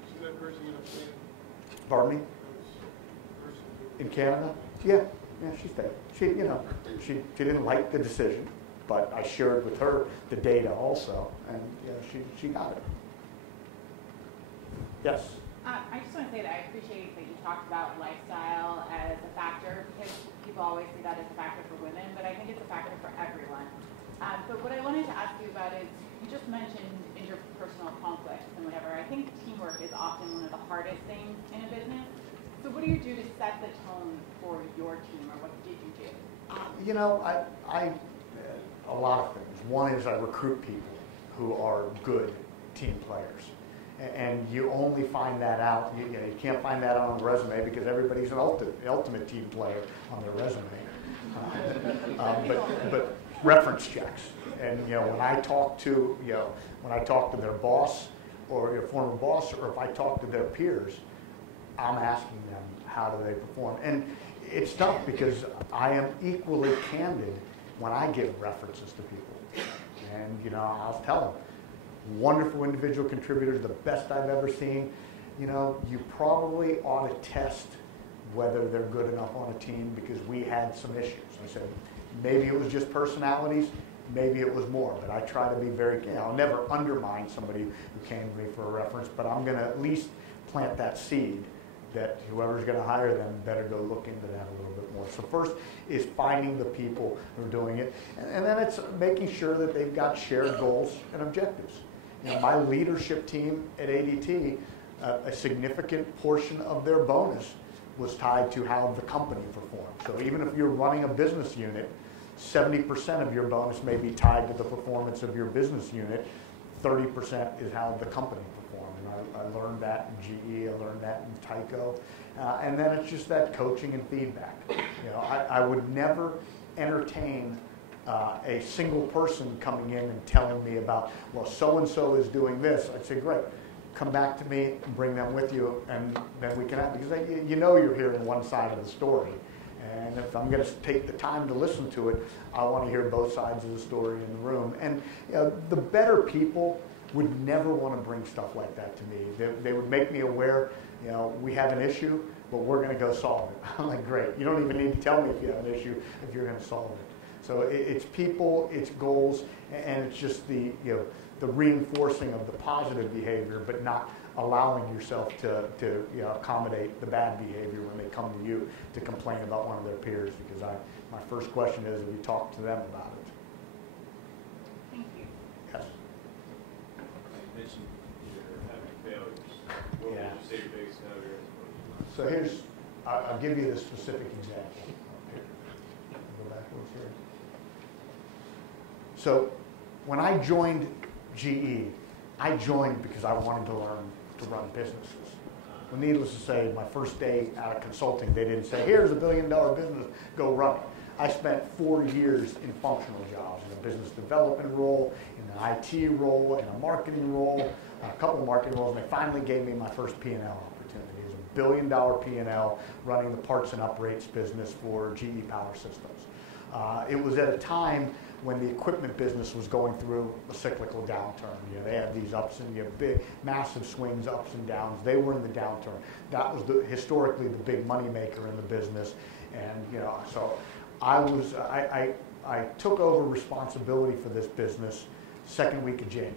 So that person ended up staying? Pardon me? In Canada? Yeah, she stayed. She didn't like the decision, but I shared with her the data also, and she got it. Yes? I just want to say that I appreciate that you talked about lifestyle as a factor, because people always see that as a factor for women, but I think it's a factor for everyone. But what I wanted to ask you about is, you just mentioned interpersonal conflicts and whatever. I think teamwork is often one of the hardest things in a business. So what do you do to set the tone for your team, or what did you do? A lot of things. One is I recruit people who are good team players. And you only find that out, you can't find that out on the resume because everybody's an ultimate team player on their resume. But reference checks. And when I talk to their boss or your former boss, or if I talk to their peers, I'm asking them how do they perform. And it's tough because I am equally candid when I give references to people. And I'll tell them, wonderful individual contributors, the best I've ever seen. You probably ought to test whether they're good enough on a team because we had some issues. I said, maybe it was just personalities, maybe it was more, but I try to be very, I'll never undermine somebody who came to me for a reference, but I'm going to at least plant that seed that whoever's going to hire them better go look into that a little bit more. So first is finding the people who are doing it, and then it's making sure that they've got shared goals and objectives. My leadership team at ADT, a significant portion of their bonus was tied to how the company performed. So even if you're running a business unit, 70% of your bonus may be tied to the performance of your business unit. 30% is how the company performed. And I learned that in GE, I learned that in Tyco. And then it's just that coaching and feedback. I would never entertain a single person coming in and telling me about, well, so-and-so is doing this. I'd say, great, come back to me and bring them with you, and then we can have, because you're hearing one side of the story. And if I'm going to take the time to listen to it, I want to hear both sides of the story in the room. And the better people would never want to bring stuff like that to me. They would make me aware, we have an issue, but we're going to go solve it. I'm like, great. You don't even need to tell me if you have an issue if you're going to solve it. So it's people, it's goals, and it's just the reinforcing of the positive behavior, but not allowing yourself to accommodate the bad behavior when they come to you to complain about one of their peers. Because my first question is, have you talked to them about it? Thank you. Yes. You mentioned you're having failures. What would you say your biggest failure is? So I'll give you the specific example. Here. Go backwards here. So when I joined GE, I joined because I wanted to learn to run businesses. Well, needless to say, my first day out of consulting, they didn't say, here's $1 billion business, go run it. I spent 4 years in functional jobs, in a business development role, in an IT role, in a marketing role, a couple of marketing roles, and they finally gave me my first P&L opportunity. It was $1 billion P&L running the parts and uprates business for GE Power Systems. It was at a time when the equipment business was going through a cyclical downturn. They had these ups and big, massive swings, ups and downs. They were in the downturn. That was historically the big money maker in the business. And so I I took over responsibility for this business second week of January.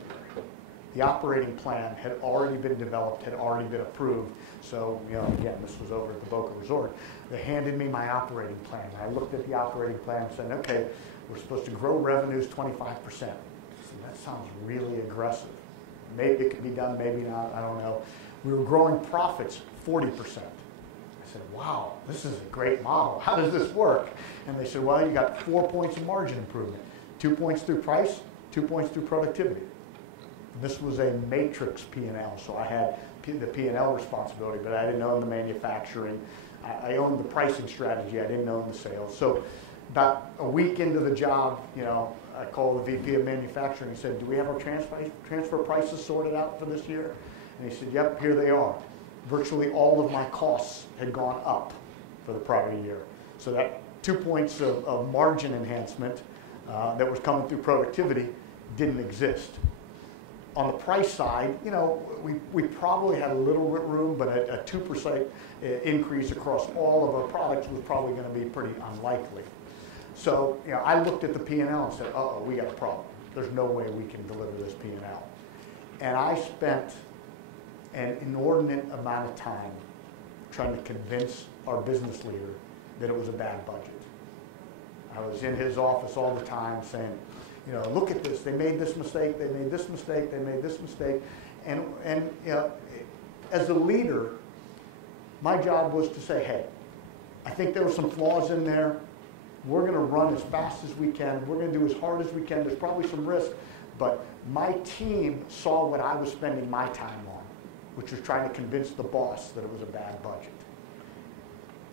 The operating plan had already been developed, had already been approved. So, again, this was over at the Boca Resort. They handed me my operating plan. I looked at the operating plan and said, okay, we're supposed to grow revenues 25%. So that sounds really aggressive. Maybe it could be done, maybe not, I don't know. We were growing profits 40%. I said, wow, this is a great model. How does this work? And they said, well, you got 4 points of margin improvement. 2 points through price, 2 points through productivity. This was a matrix P&L, so I had the P&L responsibility, but I didn't own the manufacturing. I owned the pricing strategy. I didn't own the sales. So about a week into the job, I called the VP of manufacturing and said, do we have our transfer prices sorted out for this year? And he said, yep, here they are. Virtually all of my costs had gone up for the prior year. So that 2 points of margin enhancement that was coming through productivity didn't exist. On the price side, we probably had a little room, but a 2% increase across all of our products was probably going to be pretty unlikely. So, I looked at the P&L and said, uh-oh, we got a problem. There's no way we can deliver this P&L. And I spent an inordinate amount of time trying to convince our business leader that it was a bad budget. I was in his office all the time saying, look at this. They made this mistake. They made this mistake. They made this mistake. And as a leader, my job was to say, hey, I think there were some flaws in there. We're going to run as fast as we can. We're going to do as hard as we can. There's probably some risk. But my team saw what I was spending my time on, which was trying to convince the boss that it was a bad budget.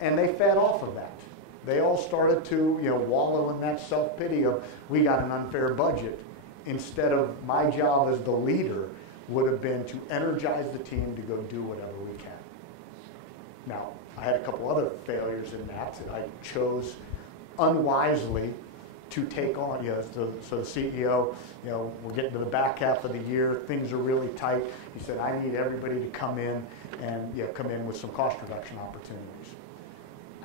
And they fed off of that. They all started to wallow in that self-pity of, we got an unfair budget, instead of my job as the leader would have been to energize the team to go do whatever we can. Now, I had a couple other failures in that. I chose unwisely to take on, so the CEO, we're getting to the back half of the year, things are really tight. He said, I need everybody to come in and come in with some cost reduction opportunities.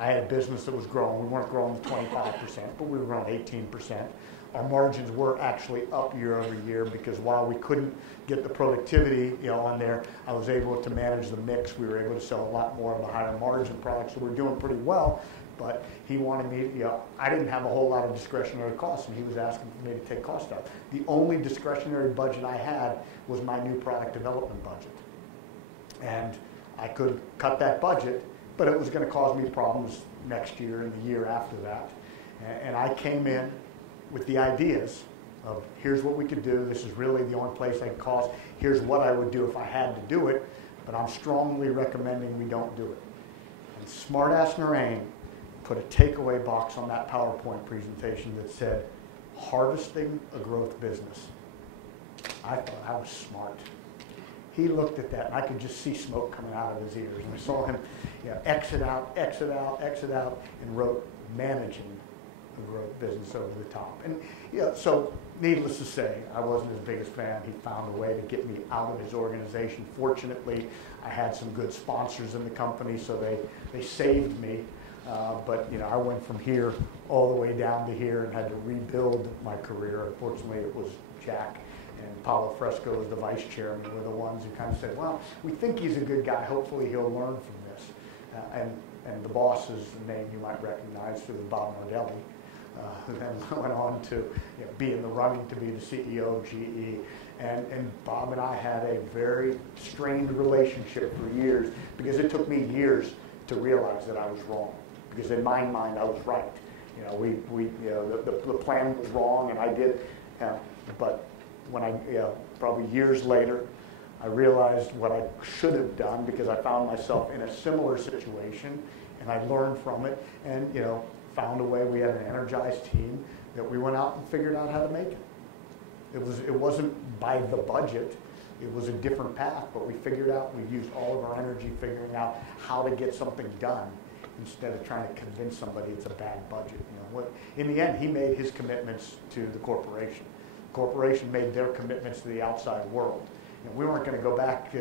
I had a business that was growing. We weren't growing 25%, but we were growing 18%. Our margins were actually up year over year because while we couldn't get the productivity on there, I was able to manage the mix. We were able to sell a lot more of the higher margin products, so we're doing pretty well. But he wanted me, I didn't have a whole lot of discretionary costs, and he was asking for me to take costs out. The only discretionary budget I had was my new product development budget. And I could cut that budget, but it was going to cause me problems next year and the year after that. And I came in with the ideas of, here's what we could do. This is really the only place I can cost. Here's what I would do if I had to do it, but I'm strongly recommending we don't do it. And smart-ass Naren put a takeaway box on that PowerPoint presentation that said, harvesting a growth business. I thought I was smart. He looked at that, and I could just see smoke coming out of his ears. And I saw him exit out, and wrote managing a growth business over the top. And so needless to say, I wasn't his biggest fan. He found a way to get me out of his organization. Fortunately, I had some good sponsors in the company, so they saved me. But I went from here all the way down to here and had to rebuild my career. Unfortunately, it was Jack and Paulo Fresco as the vice chairman were the ones who kind of said, well, we think he's a good guy. Hopefully he'll learn from this. And the boss's name you might recognize was Bob Nardelli, who then went on to be in the running to be the CEO of GE. And Bob and I had a very strained relationship for years because it took me years to realize that I was wrong. Because in my mind, I was right. The plan was wrong, and I did. But when probably years later, I realized what I should have done because I found myself in a similar situation, and I learned from it, and found a way. We had an energized team that we went out and figured out how to make it. It wasn't by the budget. It was a different path, but we figured out. We used all of our energy figuring out how to get something done instead of trying to convince somebody it's a bad budget. In the end, he made his commitments to the corporation. The corporation made their commitments to the outside world. We weren't going to go back.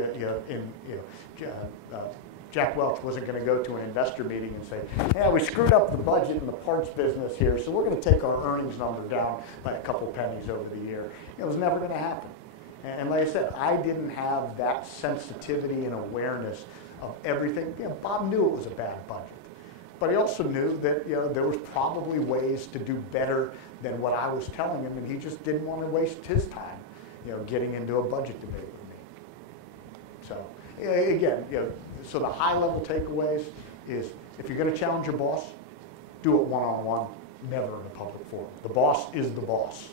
Jack Welch wasn't going to go to an investor meeting and say, yeah, we screwed up the budget in the parts business here, so we're going to take our earnings number down by a couple pennies over the year. It was never going to happen. And like I said, I didn't have that sensitivity and awareness of everything. Bob knew it was a bad budget, but he also knew that there was probably ways to do better than what I was telling him, and he just didn't want to waste his time, getting into a budget debate with me. So again, so the high-level takeaways is if you're going to challenge your boss, do it one-on-one, never in a public forum. The boss is the boss.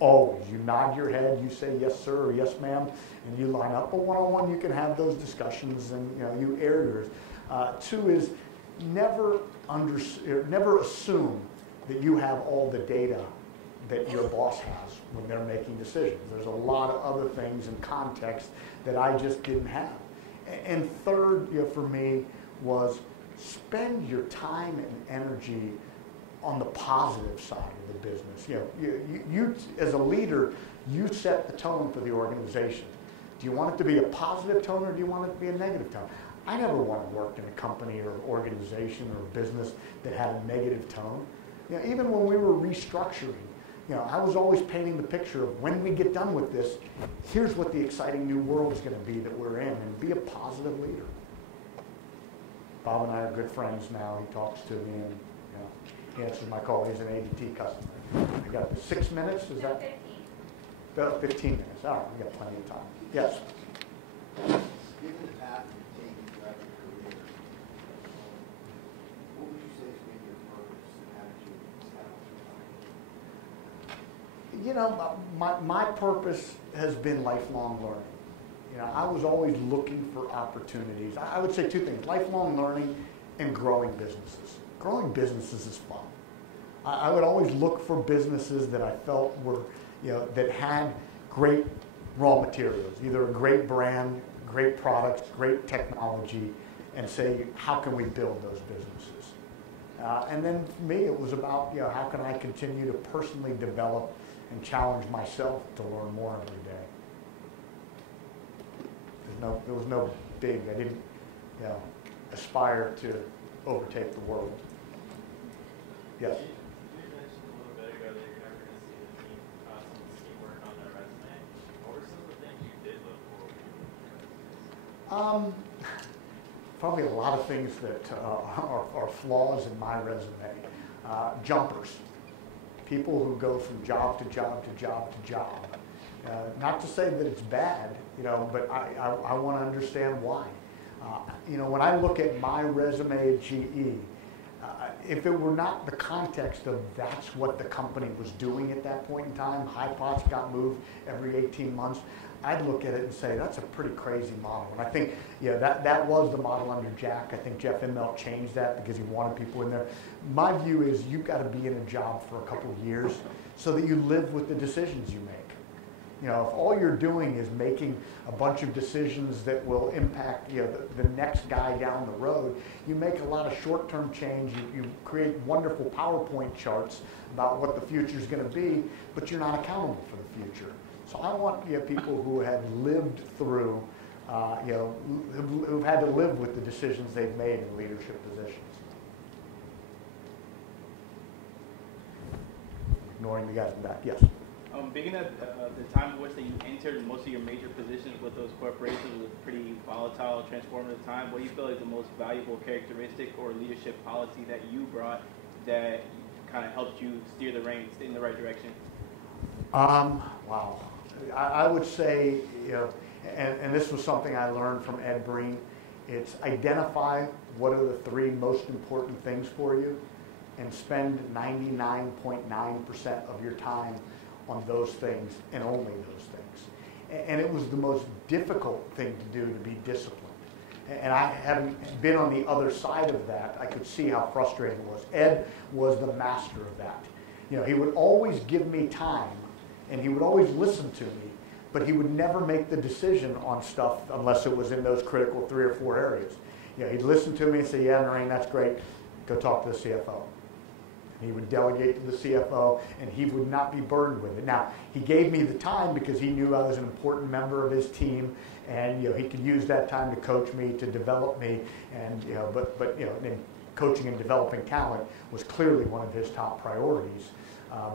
Always. You nod your head, you say yes, sir, or yes, ma'am, and you line up. But one-on-one, you can have those discussions, and you air yours. Two is never assume that you have all the data that your boss has when they're making decisions. There's a lot of other things and context that I just didn't have. And third, for me, was spend your time and energy on the positive side of the business. You as a leader, you set the tone for the organization. Do you want it to be a positive tone, or do you want it to be a negative tone? I never want to work in a company or organization or business that had a negative tone. Even when we were restructuring, I was always painting the picture of when we get done with this, here's what the exciting new world is going to be that we're in, and be a positive leader. Bob and I are good friends now. He talks to me, and he answers my call. He's an ADT customer. I got 6 minutes. Is that 15. About 15 minutes. All right, we got plenty of time. Yes. Given the path you've taken throughout your career, what would you say has been your purpose and attitude and style? My purpose has been lifelong learning. I was always looking for opportunities. I would say two things: lifelong learning and growing businesses. Growing businesses is fun. I would always look for businesses that I felt were, that had great raw materials, either a great brand, great products, great technology, and say, how can we build those businesses? And then for me, it was about, how can I continue to personally develop and challenge myself to learn more every day. There was no big, I didn't, aspire to overtake the world. Yes. You mentioned a little bit ago that you're never going to see the team, some teamwork on their resume. What were some of the things you did look for? Probably a lot of things that are flaws in my resume. Jumpers. People who go from job to job to job to job. Not to say that it's bad, but I want to understand why. When I look at my resume at GE, if it were not the context of that's what the company was doing at that point in time, high pots got moved every 18 months, I'd look at it and say, that's a pretty crazy model. And I think, that was the model under Jack. I think Jeff Immelt changed that because he wanted people in there. My view is you've got to be in a job for a couple of years so that you live with the decisions you make. If all you're doing is making a bunch of decisions that will impact the next guy down the road, you make a lot of short-term change. You create wonderful PowerPoint charts about what the future is going to be, but you're not accountable for the future. So I want people who have lived through, who've had to live with the decisions they've made in leadership positions. Ignoring the guys in the back. Yes. Being at the time in which that you entered most of your major positions with those corporations was a pretty volatile, transformative time. What do you feel is the most valuable characteristic or leadership policy that you brought that kind of helped you steer the reins in the right direction? Wow. I would say, and this was something I learned from Ed Breen, it's identify what are the 3 most important things for you and spend 99.9% of your time on those things and only those things. And it was the most difficult thing to do, to be disciplined. And I having been on the other side of that, I could see how frustrating it was. Ed was the master of that. He would always give me time, and he would always listen to me, but he would never make the decision on stuff unless it was in those critical 3 or 4 areas. He'd listen to me and say, yeah, Naren, that's great. Go talk to the CFO. He would delegate to the CFO, and he would not be burdened with it. Now, he gave me the time because he knew I was an important member of his team, and he could use that time to coach me, to develop me, and and coaching and developing talent was clearly one of his top priorities.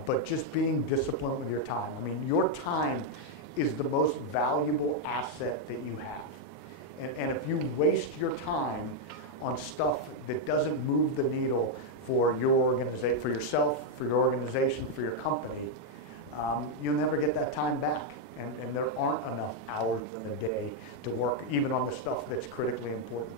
But just being disciplined with your time. I mean, your time is the most valuable asset that you have. And if you waste your time on stuff that doesn't move the needle for your organization, for yourself, for your organization, for your company, you'll never get that time back. And there aren't enough hours in a day to work, even on the stuff that's critically important.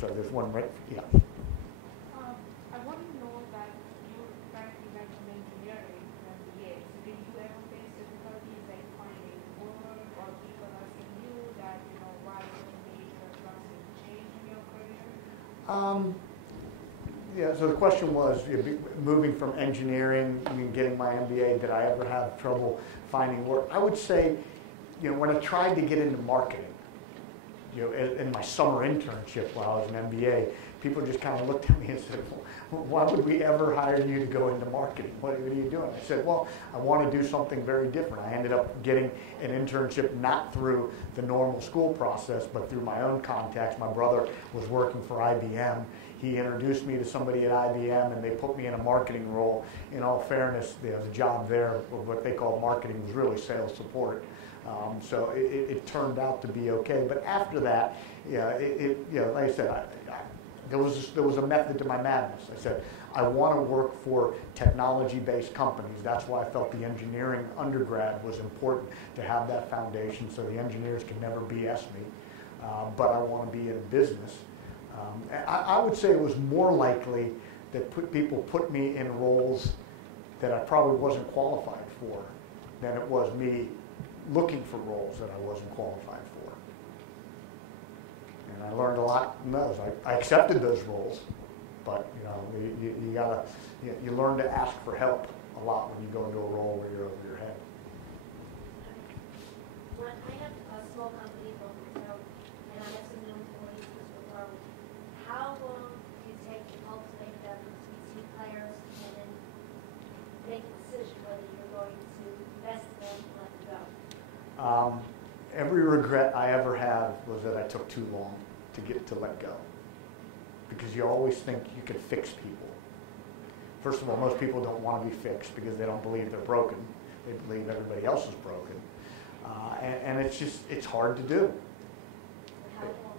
So there's one right, yeah. I want to know that you currently mentioned engineering and MBA. So did you ever face difficulties like finding work or people asking you that, why you made a drastic change in your career? Yeah, so the question was, moving from engineering, getting my MBA, did I ever have trouble finding work? I would say, when I tried to get into marketing, in my summer internship while I was an MBA, people just kind of looked at me and said, well, why would we ever hire you to go into marketing? What are you doing? I said, well, I want to do something very different. I ended up getting an internship not through the normal school process, but through my own contacts. My brother was working for IBM. He introduced me to somebody at IBM, and they put me in a marketing role. In all fairness, the job there, what they call marketing, was really sales support. So it turned out to be okay. But after that, like I said, there was a method to my madness. I said, I want to work for technology-based companies. That's why I felt the engineering undergrad was important, to have that foundation so the engineers can never BS me. But I want to be in business. I would say it was more likely that people put me in roles that I probably wasn't qualified for than it was me looking for roles that I wasn't qualified for. And I learned a lot from those. I accepted those roles, but you learn to ask for help a lot when you go into a role where you're over your head. When I have a small company called Retail, and I have some new employees who's required, how long do you take to cultivate them to be team players and then make a decision whether you're going to invest in them or let them go? Every regret I ever have was that I took too long to let go. Because you always think you can fix people. First of all, most people don't want to be fixed because they don't believe they're broken. They believe everybody else is broken. And it's hard to do. How long?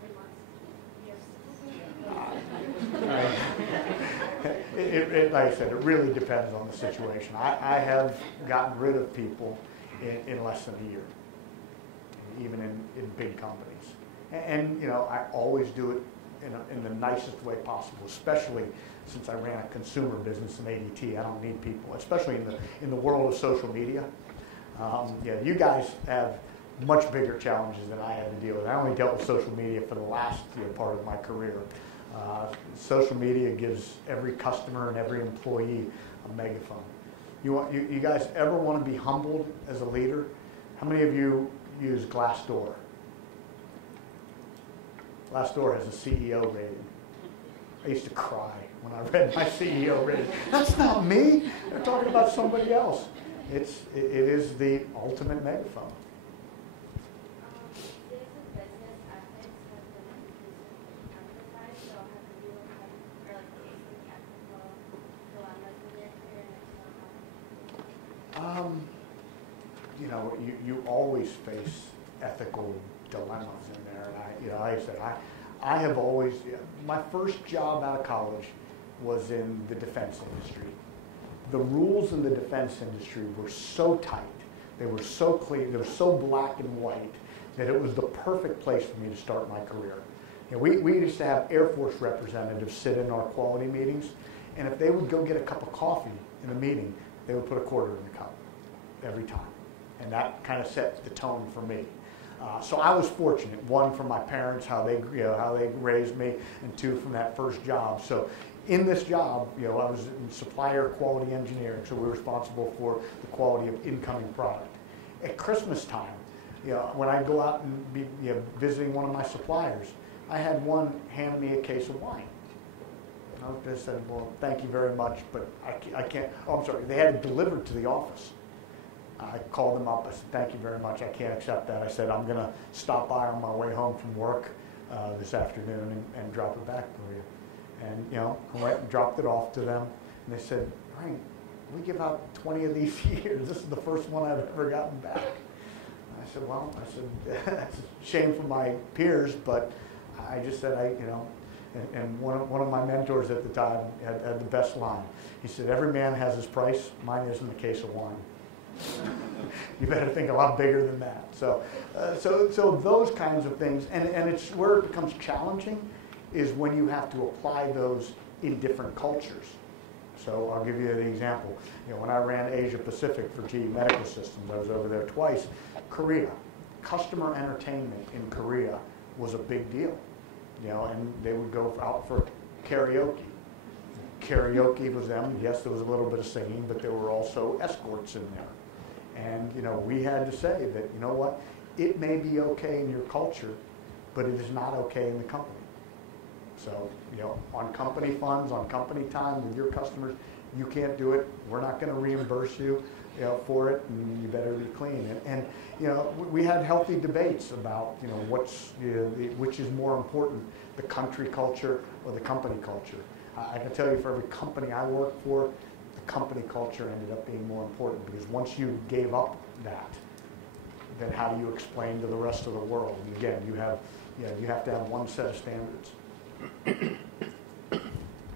3 months? Years? Like I said, it really depends on the situation. I have gotten rid of people in less than a year, even in big companies. And I always do it in the nicest way possible, especially since I ran a consumer business in ADT. I don't need people, especially in the world of social media. You guys have much bigger challenges than I had to deal with. I only dealt with social media for the last part of my career. Social media gives every customer and every employee a megaphone. You guys ever want to be humbled as a leader? How many of you use Glassdoor? Glassdoor has a CEO rating. I used to cry when I read my CEO rating. That's not me. They're talking about somebody else. It is the ultimate megaphone. You always face ethical dilemmas in there. And like I said, I have always, my first job out of college was in the defense industry. The rules in the defense industry were so tight, they were so clean, they were so black and white, that it was the perfect place for me to start my career. We used to have Air Force representatives sit in our quality meetings, and if they would go get a cup of coffee in a meeting, they would put a quarter in the cup every time. And that kind of set the tone for me. So I was fortunate, one, from my parents, how they raised me, and two, from that first job. So in this job, I was in supplier quality engineering, so we were responsible for the quality of incoming product. At Christmas time, when I go out and be visiting one of my suppliers, I had one hand me a case of wine. I said, well, thank you very much, but I can't, oh, I'm sorry, they had it delivered to the office. I called them up, I said, thank you very much, I can't accept that. I said, I'm going to stop by on my way home from work this afternoon and drop it back for you. And, you know, I went and dropped it off to them, and they said, Ryan, we give out 20 of these a year. This is the first one I've ever gotten back. I said, well, that's a shame for my peers, but I just said, you know, and one of my mentors at the time had the best line. He said, every man has his price. Mine isn't a case of wine. You better think a lot bigger than that. So those kinds of things, and it's where it becomes challenging is when you have to apply those in different cultures. So I'll give you an example. You know, when I ran Asia Pacific for GE Medical Systems, I was over there twice. Korea, customer entertainment in Korea was a big deal. You know, and they would go out for karaoke. Karaoke was them. Yes, there was a little bit of singing, but there were also escorts in there. And, you know, we had to say that, you know what, it may be okay in your culture, but it is not okay in the company. So, you know, on company funds, on company time with your customers, you can't do it. We're not going to reimburse you, you know, for it, and you better be clean. And you know, we had healthy debates about, you know, which is more important, the country culture or the company culture. I can tell you for every company I worked for, the company culture ended up being more important, because once you gave up that, then how do you explain to the rest of the world? And again, you have to have one set of standards.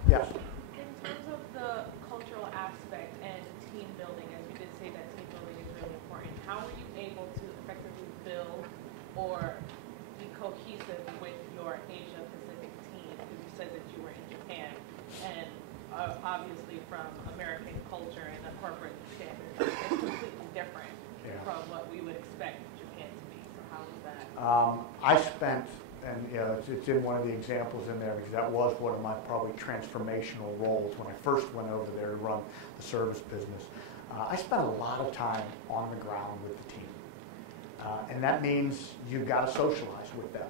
Yes. In terms of the cultural aspect and team building, as you did say that team building is really important, how were you able to effectively build or be cohesive with your Asia Pacific team? Because you said that you were in Japan, and obviously from American culture and the corporate standards, it's completely different from what we would expect Japan to be. So how was that? I spent, and you know, it's in one of the examples in there, because that was one of my probably transformational roles when I first went over there to run the service business. I spent a lot of time on the ground with the team. And that means you've got to socialize with them.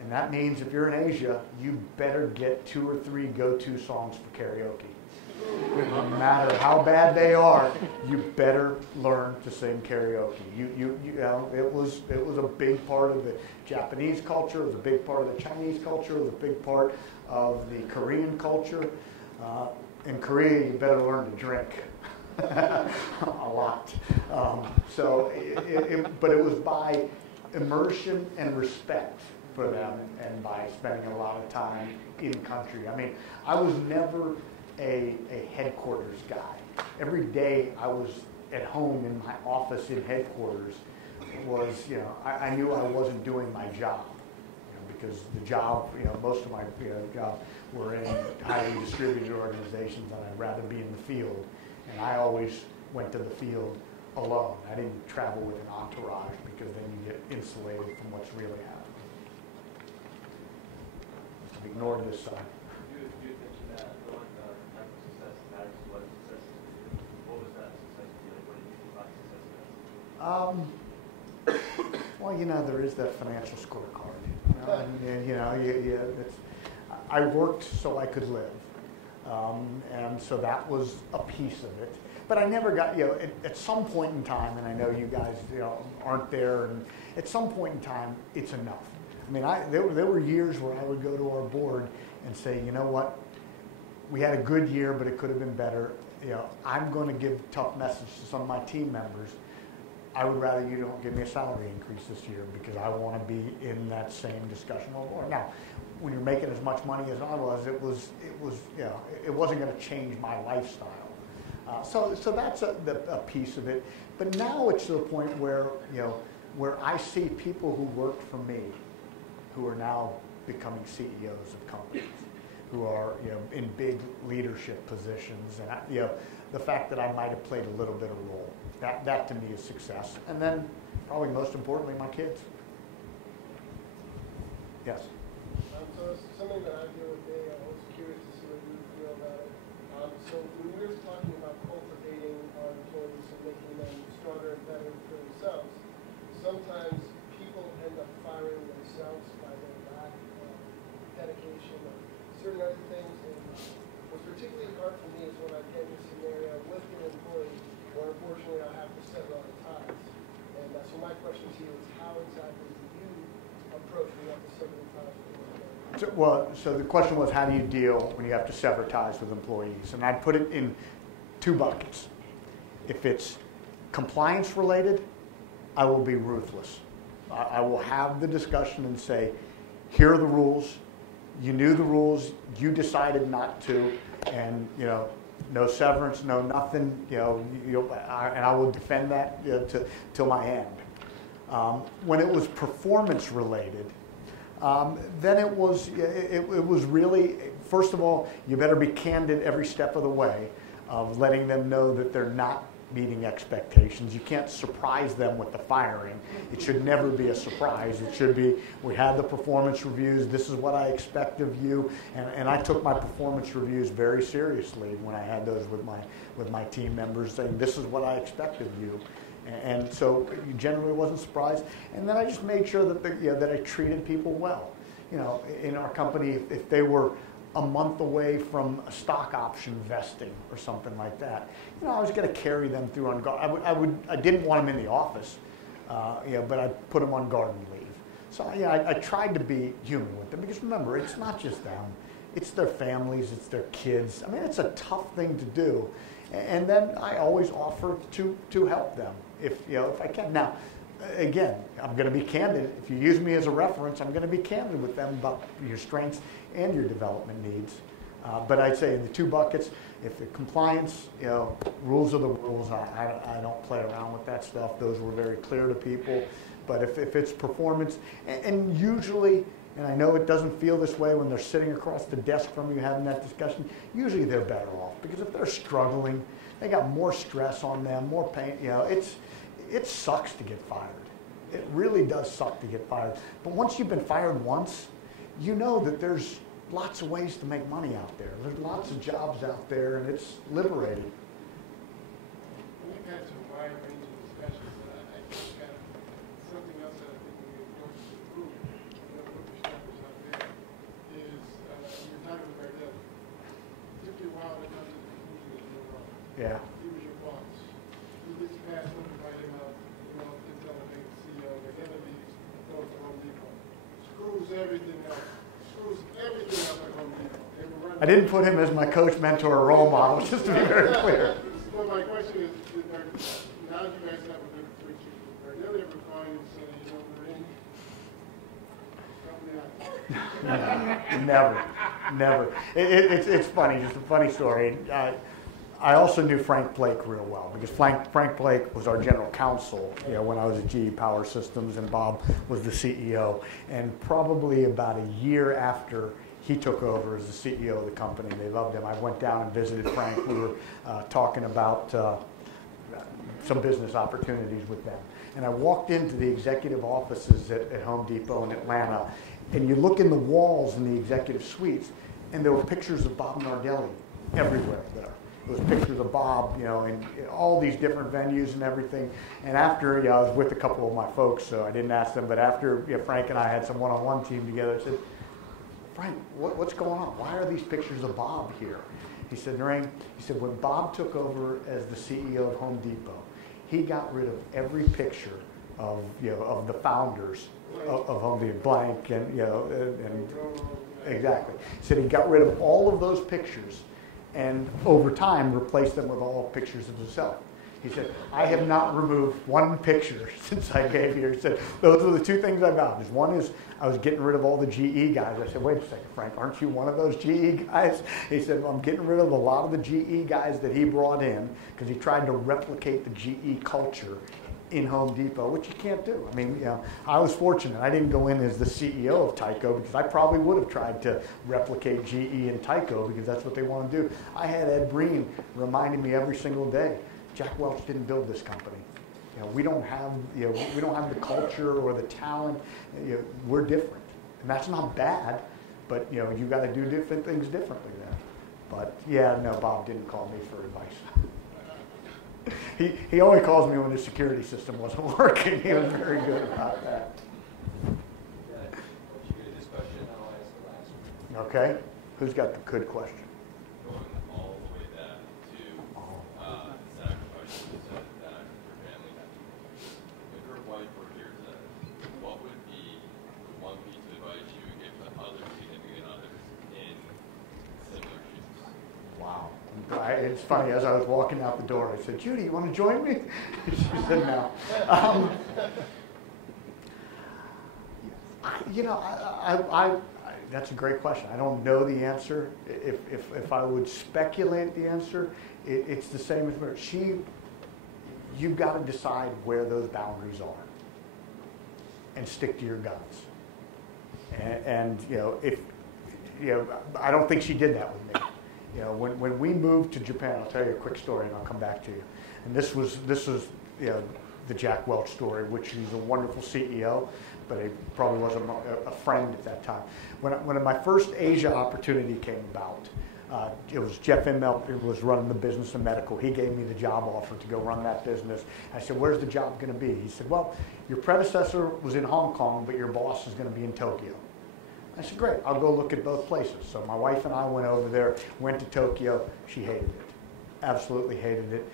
And that means if you're in Asia, you better get 2 or 3 go-to songs for karaoke. No matter how bad they are, you better learn to sing karaoke. You know, it was a big part of the Japanese culture. It was a big part of the Chinese culture. It was a big part of the Korean culture. In Korea, you better learn to drink a lot. But it was by immersion and respect for them, and by spending a lot of time in country. I mean, I was never a headquarters guy. Every day I was at home in my office in headquarters was, you know, I knew I wasn't doing my job, you know, because the job, you know, most of my jobs were in highly distributed organizations, and I'd rather be in the field. And I always went to the field alone. I didn't travel with an entourage, because then you get insulated from what's really happening. I've ignored this side. You mentioned that one type of success matters to what success is to you. What was that success to you? What did you define success as? Well, you know, there is that financial scorecard. You know, and you know, I worked so I could live, and so that was a piece of it. But I never got, you know, at some point in time, and I know you guys, you know, aren't there, and at some point in time, it's enough. I mean, there were years where I would go to our board and say, you know what, we had a good year, but it could have been better. You know, I'm going to give a tough message to some of my team members. I would rather you don't give me a salary increase this year, because I want to be in that same discussion. Now, when you're making as much money as I was, it was, you know, it wasn't going to change my lifestyle. So that's a piece of it. But now it's to the point where, you know, where I see people who work for me, who are now becoming CEOs of companies, who are, you know, in big leadership positions, and you know, the fact that I might have played a little bit of a role, that to me is success. And then, probably most importantly, my kids. Yes. So it's something that I deal with today. I was curious to see what you feel about it. So when we were talking about cultivating our employees and making them stronger and better for themselves, sometimes people end up firing themselves by their lack of dedication or certain other things. And what's particularly hard for me is when I get in a scenario with an employee where unfortunately I have to sever all the ties. And so my question to you is how exactly do you approach when you have to sever the ties with an employee? So the question was, how do you deal when you have to sever ties with employees? And I'd put it in 2 buckets. If it's compliance related, I will be ruthless. I will have the discussion and say, here are the rules. You knew the rules. You decided not to, and no severance, no nothing. And I will defend that till my end. When it was performance related, then it was really, first of all, you better be candid every step of the way of letting them know that they're not meeting expectations. You can't surprise them with the firing. It should never be a surprise. It should be, we had the performance reviews, this is what I expect of you. And I took my performance reviews very seriously when I had those with my team members, saying this is what I expect of you. And so you generally wasn't surprised. And then I just made sure that that I treated people well. In our company, if they were a month away from a stock option vesting or something like that, I was going to carry them through on guard. I didn't want them in the office, but I put them on garden leave. So I tried to be human with them, because remember, it's not just them, it's their families, it's their kids. I mean, it's a tough thing to do, and then I always offer to help them if I can. Now, again, I'm going to be candid. If you use me as a reference, I'm going to be candid with them about your strengths and your development needs. But I'd say in the 2 buckets, if the compliance, rules are the rules. I don't play around with that stuff. Those were very clear to people. But if it's performance, and usually, and I know it doesn't feel this way when they're sitting across the desk from you having that discussion, usually they're better off. Because if they're struggling, they got more stress on them, more pain. It sucks to get fired. It really does suck to get fired. But once you've been fired once, you know that there's lots of ways to make money out there. There's lots of jobs out there, and it's liberating. We've had some wide ranging discussions, and I think something else that I think we need to improve, with perspectives out there, is you're talking about that. It took you a while to come to the conclusion that you're wrong. Yeah. He was your boss. You just passed him to write him out, to delegate the CEO, the entities, goes to Home Depot. Screws everything up. I didn't put him as my coach, mentor, or role model, just to be very clear. So my question is, now you guys have a good relationship, are they ever calling you and say, Never. It's funny, just a funny story. I also knew Frank Blake real well, because Frank Blake was our general counsel when I was at GE Power Systems, and Bob was the CEO. And probably about a year after he took over as the CEO of the company, they loved him. I went down and visited Frank. We were talking about some business opportunities with them. And I walked into the executive offices at Home Depot in Atlanta, and you look in the walls in the executive suites, and there were pictures of Bob Nardelli everywhere there. There was pictures of Bob, in all these different venues and everything. And after, I was with a couple of my folks, so I didn't ask them, but after Frank and I had some one-on-one team together, I said, Frank, what's going on? Why are these pictures of Bob here? He said, Naren, when Bob took over as the CEO of Home Depot, he got rid of every picture of the founders of Home Depot, blank, and exactly. He said he got rid of all of those pictures, and over time replaced them with all pictures of himself. He said, I have not removed one picture since I gave here. He said, those are the 2 things I've got. One is I was getting rid of all the GE guys. I said, wait a second, Frank, aren't you one of those GE guys? He said, well, I'm getting rid of a lot of the GE guys that he brought in, because he tried to replicate the GE culture in Home Depot, which you can't do. I mean, I was fortunate. I didn't go in as the CEO of Tyco, because I probably would have tried to replicate GE and Tyco, because that's what they want to do. I had Ed Breen reminding me every single day, Jack Welch didn't build this company. We don't have, we don't have the culture or the talent. We're different, and that's not bad, but you got to do different things differently there. But no, Bob didn't call me for advice. He only calls me when the security system wasn't working. He was very good about that. Once you get this question, I'll ask the last one. Okay, Who's got the good question? Going all the way back to the sacrifices that your family had to make. If your wife were here today, what would be the one piece of advice you would give to other significant others in similar shoes? Wow. It's funny, as I was walking out the door, I said, Judy, you want to join me? She said no. That's a great question. I don't know the answer. If I would speculate the answer, it's the same as her. You've got to decide where those boundaries are and stick to your guns. And I don't think she did that with me. When we moved to Japan, I'll tell you a quick story and I'll come back to you. And this was the Jack Welch story, which he's a wonderful CEO, but he probably wasn't a friend at that time. When my first Asia opportunity came about, it was Jeff Immelt who was running the business of medical. He gave me the job offer to go run that business. I said, where's the job going to be? He said, well, your predecessor was in Hong Kong, but your boss is going to be in Tokyo. I said, great, I'll go look at both places. So my wife and I went over there, went to Tokyo. She hated it, absolutely hated it.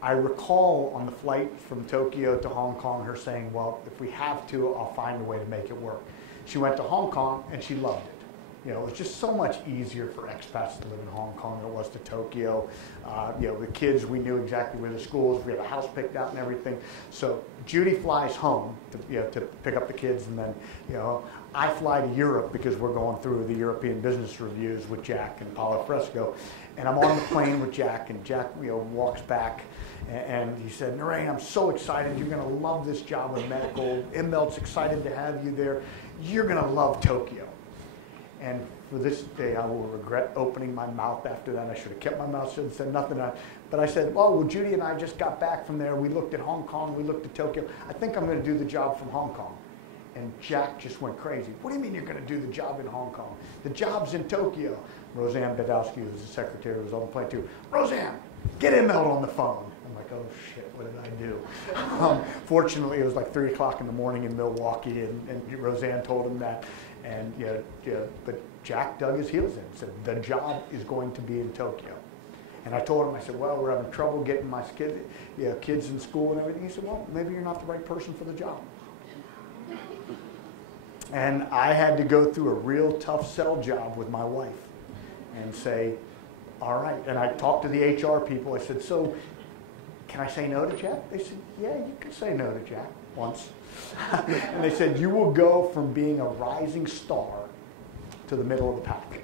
I recall on the flight from Tokyo to Hong Kong her saying, well, if we have to, I'll find a way to make it work. She went to Hong Kong and she loved it. It was just so much easier for expats to live in Hong Kong than it was to Tokyo. The kids, we knew exactly where the schools, we had a house picked out and everything. So Judy flies home to pick up the kids, and then I fly to Europe because we're going through the European business reviews with Jack and Paulo Fresco. And I'm on the plane with Jack, and Jack walks back and he said, Naren, I'm so excited. You're going to love this job in medical. Immelt's excited to have you there. You're going to love Tokyo. And for this day, I will regret opening my mouth after that. I should have kept my mouth shut and said nothing. But I said, well, Judy and I just got back from there. We looked at Hong Kong. We looked at Tokyo. I think I'm going to do the job from Hong Kong. And Jack just went crazy. What do you mean you're going to do the job in Hong Kong? The job's in Tokyo. Roseanne Badowski, who's the secretary, was on the plane too. Roseanne, get Immelt on the phone. I'm like, oh shit, what did I do? Fortunately, it was like 3 o'clock in the morning in Milwaukee, and Roseanne told him that. And but Jack dug his heels in and said, the job is going to be in Tokyo. And I told him, I said, well, we're having trouble getting my kids in school and everything. He said, well, maybe you're not the right person for the job. And I had to go through a real tough sell job with my wife and say, all right. And I talked to the HR people. I said, so can I say no to Jack? They said, yeah, you can say no to Jack once. And they said, you will go from being a rising star to the middle of the pack.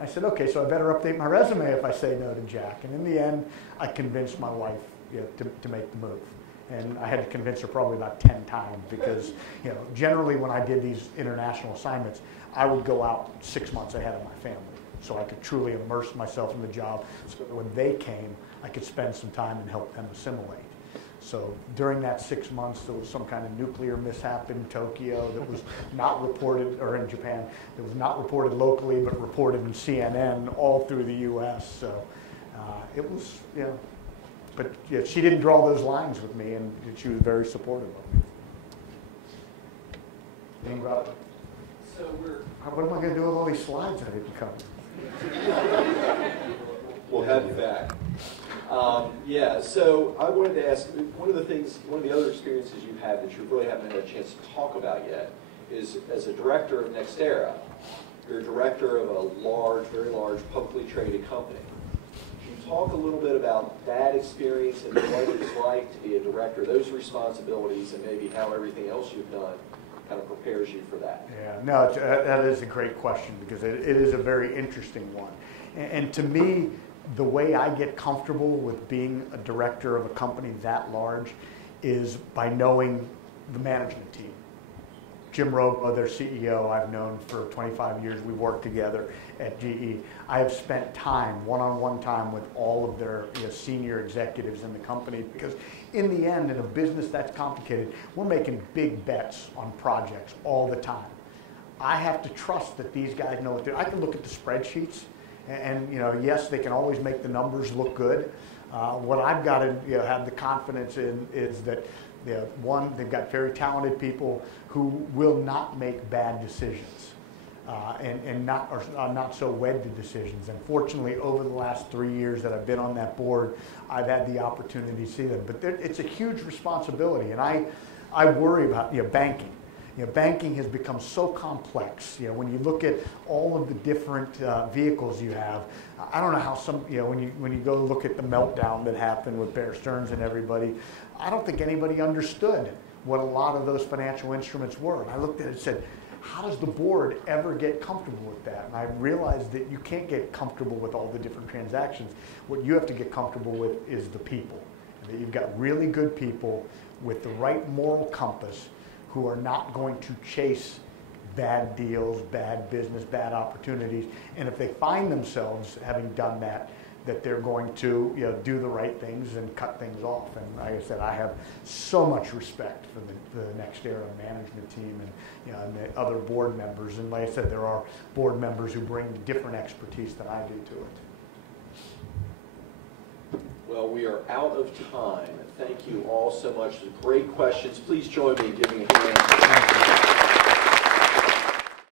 I said, okay, so I better update my resume if I say no to Jack. And in the end, I convinced my wife to make the move. And I had to convince her probably about 10 times because, generally when I did these international assignments, I would go out 6 months ahead of my family so I could truly immerse myself in the job so that when they came, I could spend some time and help them assimilate. So during that 6 months, there was some kind of nuclear mishap in Tokyo that was not reported, or in Japan, that was not reported locally, but reported in CNN all through the U.S. So it was, but she didn't draw those lines with me, and she was very supportive of me. So what am I going to do with all these slides I didn't cover? We'll have you back. So I wanted to ask, one of the other experiences you've had that you really haven't had a chance to talk about yet is as a director of Nextera. You're a director of a large, very large, publicly traded company. Can you talk a little bit about that experience and what it's like to be a director, those responsibilities, and maybe how everything else you've done kind of prepares you for that? Yeah, no, that is a great question because it is a very interesting one. And to me, the way I get comfortable with being a director of a company that large is by knowing the management team. Jim Robo, their CEO, I've known for 25 years. We worked together at GE. I have spent time, one-on-one time with all of their senior executives in the company because in the end, in a business that's complicated, we're making big bets on projects all the time. I have to trust that these guys know what they're doing. I can look at the spreadsheets and yes, they can always make the numbers look good. What I've got to have the confidence in is that one, they've got very talented people who will not make bad decisions. and are not so wed to decisions. And fortunately, over the last 3 years that I've been on that board, I've had the opportunity to see them. But it's a huge responsibility, and I worry about banking. Banking has become so complex. When you look at all of the different vehicles you have, I don't know how when you go look at the meltdown that happened with Bear Stearns and everybody, I don't think anybody understood what a lot of those financial instruments were. And I looked at it and said, how does the board ever get comfortable with that? And I realized that you can't get comfortable with all the different transactions. What you have to get comfortable with is the people. That you've got really good people with the right moral compass who are not going to chase bad deals, bad business, bad opportunities. And if they find themselves having done that, that they're going to do the right things and cut things off. And like I said, I have so much respect for the next era management team and the other board members. And like I said, there are board members who bring different expertise than I do to it. Well, we are out of time. Thank you all so much. Great questions. Please join me in giving a hand.